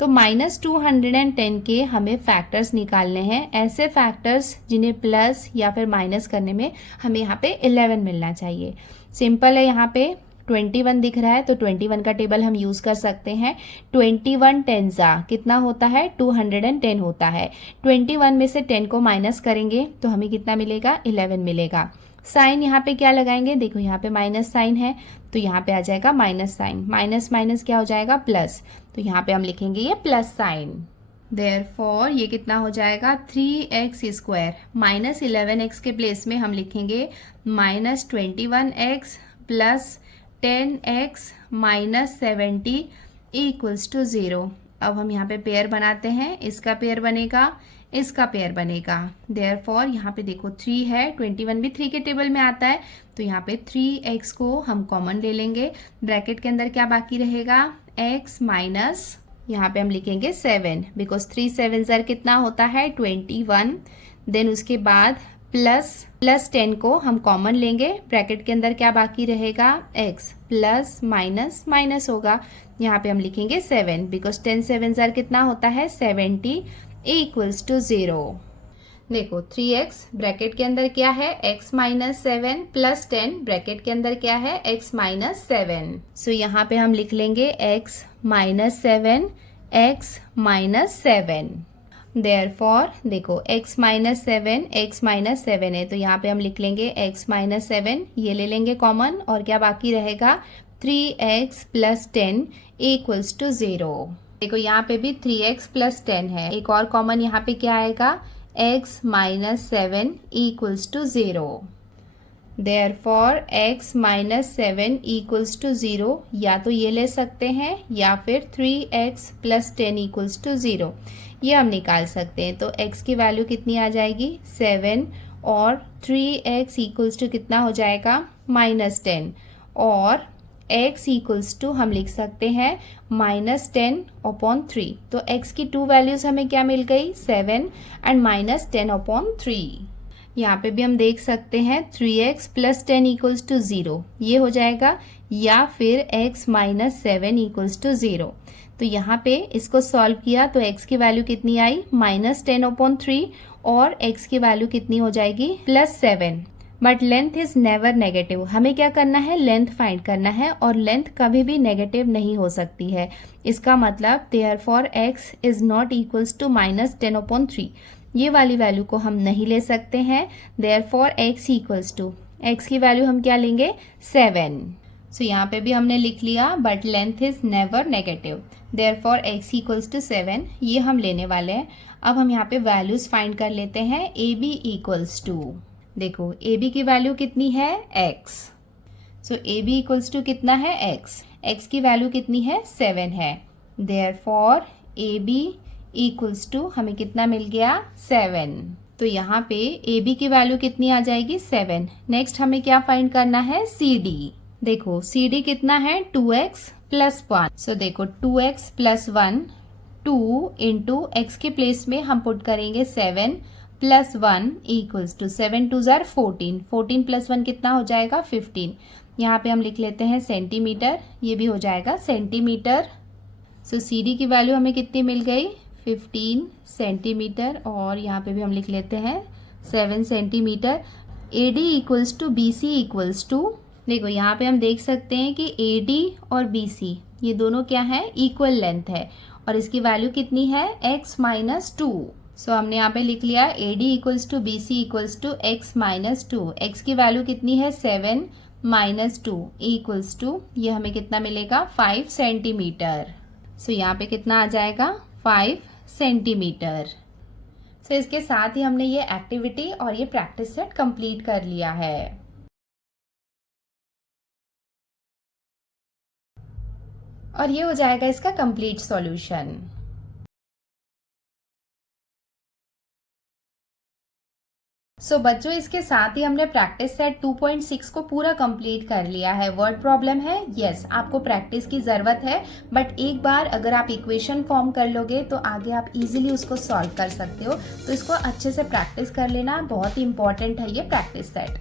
तो माइनस 210 के हमें फैक्टर्स निकालने हैं, ऐसे फैक्टर्स जिन्हें प्लस या फिर माइनस करने में हमें यहाँ पे 11 मिलना चाहिए। सिंपल है, यहाँ पे 21 दिख रहा है तो 21 का टेबल हम यूज कर सकते हैं। 21 टेंजा कितना होता है, 210 होता है। 21 में से 10 को माइनस करेंगे तो हमें कितना मिलेगा, 11 मिलेगा। साइन यहाँ पे क्या लगाएंगे, देखो यहाँ पे माइनस साइन है तो यहाँ पे आ जाएगा माइनस साइन। माइनस माइनस क्या हो जाएगा, प्लस, तो यहाँ पे हम लिखेंगे ये प्लस साइन। देयरफॉर ये कितना हो जाएगा, 3x स्क्वायर माइनस 11x के प्लेस में हम लिखेंगे minus 21x plus 10x minus 70 equals to 0। अब हम यहाँ पे पेयर बनाते हैं, इसका पेयर बनेगा, इसका पेयर बनेगा। देयरफॉर यहाँ पे देखो 3 है, 21 भी 3 के टेबल में आता है, तो यहाँ पे 3x को हम कॉमन ले लेंगे। ब्रैकेट के अंदर क्या बाकी रहेगा, x माइनस, यहाँ पे हम लिखेंगे 7, बिकॉज 3 7 ज़र कितना होता है, 21। देन उसके बाद प्लस 10 को हम कॉमन लेंगे। ब्रैकेट के अंदर क्या बाकी रहेगा, x प्लस माइनस माइनस होगा, यहाँ पे हम लिखेंगे 7, बिकॉज 10 7 ज़र कितना होता है, 70 इक्वल्स टू 0। देखो 3x ब्रैकेट के अंदर क्या है, x माइनस 7 प्लस 10 ब्रैकेट के अंदर क्या है, x माइनस 7। सो यहाँ पे हम लिख लेंगे x minus 7, x minus 7। Therefore देखो x माइनस 7, x माइनस 7 है तो यहाँ पे हम लिख लेंगे x माइनस 7, ये ले लेंगे कॉमन, और क्या बाकी रहेगा, 3x प्लस 10 इक्वल्स टू 0। देखो यहाँ पे भी 3x प्लस 10 है, एक और कॉमन यहाँ पे क्या आएगा, x minus 7 equals to 0। Therefore x minus 7 equals to 0, या तो ये ले सकते हैं या फिर 3x प्लस 10 इक्वल्स टू 0, ये हम निकाल सकते हैं। तो x की वैल्यू कितनी आ जाएगी, 7, और 3x इक्वल्स टू कितना हो जाएगा, माइनस 10, और x इक्वल्स टू हम लिख सकते हैं माइनस 10 अपॉन 3। तो x की 2 वैल्यूज हमें क्या मिल गई, 7 एंड माइनस 10 अपॉन 3। यहाँ पे भी हम देख सकते हैं 3x प्लस 10 इक्वल्स टू 0, ये हो जाएगा, या फिर x माइनस 7 इक्वल्स टू 0। तो यहाँ पे इसको सॉल्व किया तो x की वैल्यू कितनी आई, माइनस 10 अपॉन 3, और x की वैल्यू कितनी हो जाएगी, plus 7। But length is never negative, हमें क्या करना है, लेंथ फाइंड करना है, और लेंथ कभी भी नेगेटिव नहीं हो सकती है। इसका मतलब therefore x is not equals to minus 10 upon 3, ये वाली वैल्यू को हम नहीं ले सकते हैं। Therefore x equals to, x की वैल्यू हम क्या लेंगे, 7। सो यहाँ पे भी हमने लिख लिया, but length is never negative, therefore x equals to 7, ये हम लेने वाले हैं। अब हम यहाँ पे वैल्यूज फाइंड कर लेते हैं। AB इक्वल्स टू, देखो AB की वैल्यू कितनी है, x। So AB equals to कितना है, x की वैल्यू कितनी है, 7 है। देयरफॉर AB इक्वल्स टू हमें कितना मिल गया, 7। तो यहाँ पे AB की वैल्यू कितनी आ जाएगी, 7। नेक्स्ट हमें क्या फाइंड करना है, CD। देखो CD कितना है, 2x प्लस 1। सो देखो 2x प्लस 1, 2 इंटू x के प्लेस में हम पुट करेंगे 7 प्लस 1 इक्वल्स टू 7 2 ज़ार 14, 14 प्लस 1 कितना हो जाएगा, 15। यहाँ पे हम लिख लेते हैं सेंटीमीटर, ये भी हो जाएगा सेंटीमीटर। सो CD की वैल्यू हमें कितनी मिल गई, 15 सेंटीमीटर, और यहाँ पे भी हम लिख लेते हैं 7 centimetre. AD equals to BC equals to, देखो यहाँ पे हम देख सकते हैं कि AD और BC ये दोनों क्या है, इक्वल लेंथ है और इसकी वैल्यू कितनी है, x-2। सो हमने यहाँ पे लिख लिया AD equals to BC equals to x-2। x की वैल्यू कितनी है, 7 - 2 इक्वल्स टू, ये हमें कितना मिलेगा, 5 सेंटीमीटर। सो यहाँ पे कितना आ जाएगा, 5 सेंटीमीटर। सो इसके साथ ही हमने ये एक्टिविटी और ये प्रैक्टिस सेट कंप्लीट कर लिया है। और ये हो जाएगा इसका कंप्लीट सॉल्यूशन। सो बच्चों, इसके साथ ही हमने प्रैक्टिस सेट 2.6 को पूरा कंप्लीट कर लिया है। वर्ड प्रॉब्लम है, यस, आपको प्रैक्टिस की जरूरत है, बट एक बार अगर आप इक्वेशन फॉर्म कर लोगे तो आगे आप इजीली उसको सॉल्व कर सकते हो। तो इसको अच्छे से प्रैक्टिस कर लेना, बहुत ही इंपॉर्टेंट है ये प्रैक्टिस सेट।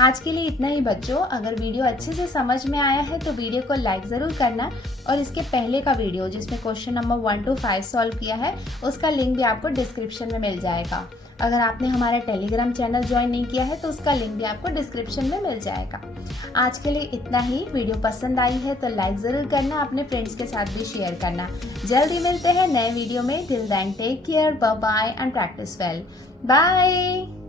आज के लिए इतना ही बच्चों। अगर वीडियो अच्छे से समझ में आया है तो वीडियो को लाइक ज़रूर करना, और इसके पहले का वीडियो जिसमें क्वेश्चन नंबर 1 to 5 सॉल्व किया है उसका लिंक भी आपको डिस्क्रिप्शन में मिल जाएगा। अगर आपने हमारा टेलीग्राम चैनल ज्वाइन नहीं किया है तो उसका लिंक भी आपको डिस्क्रिप्शन में मिल जाएगा। आज के लिए इतना ही। वीडियो पसंद आई है तो लाइक ज़रूर करना, अपने फ्रेंड्स के साथ भी शेयर करना। जल्दी मिलते हैं नए वीडियो में। Till then take care, bye bye and practise well. Bye.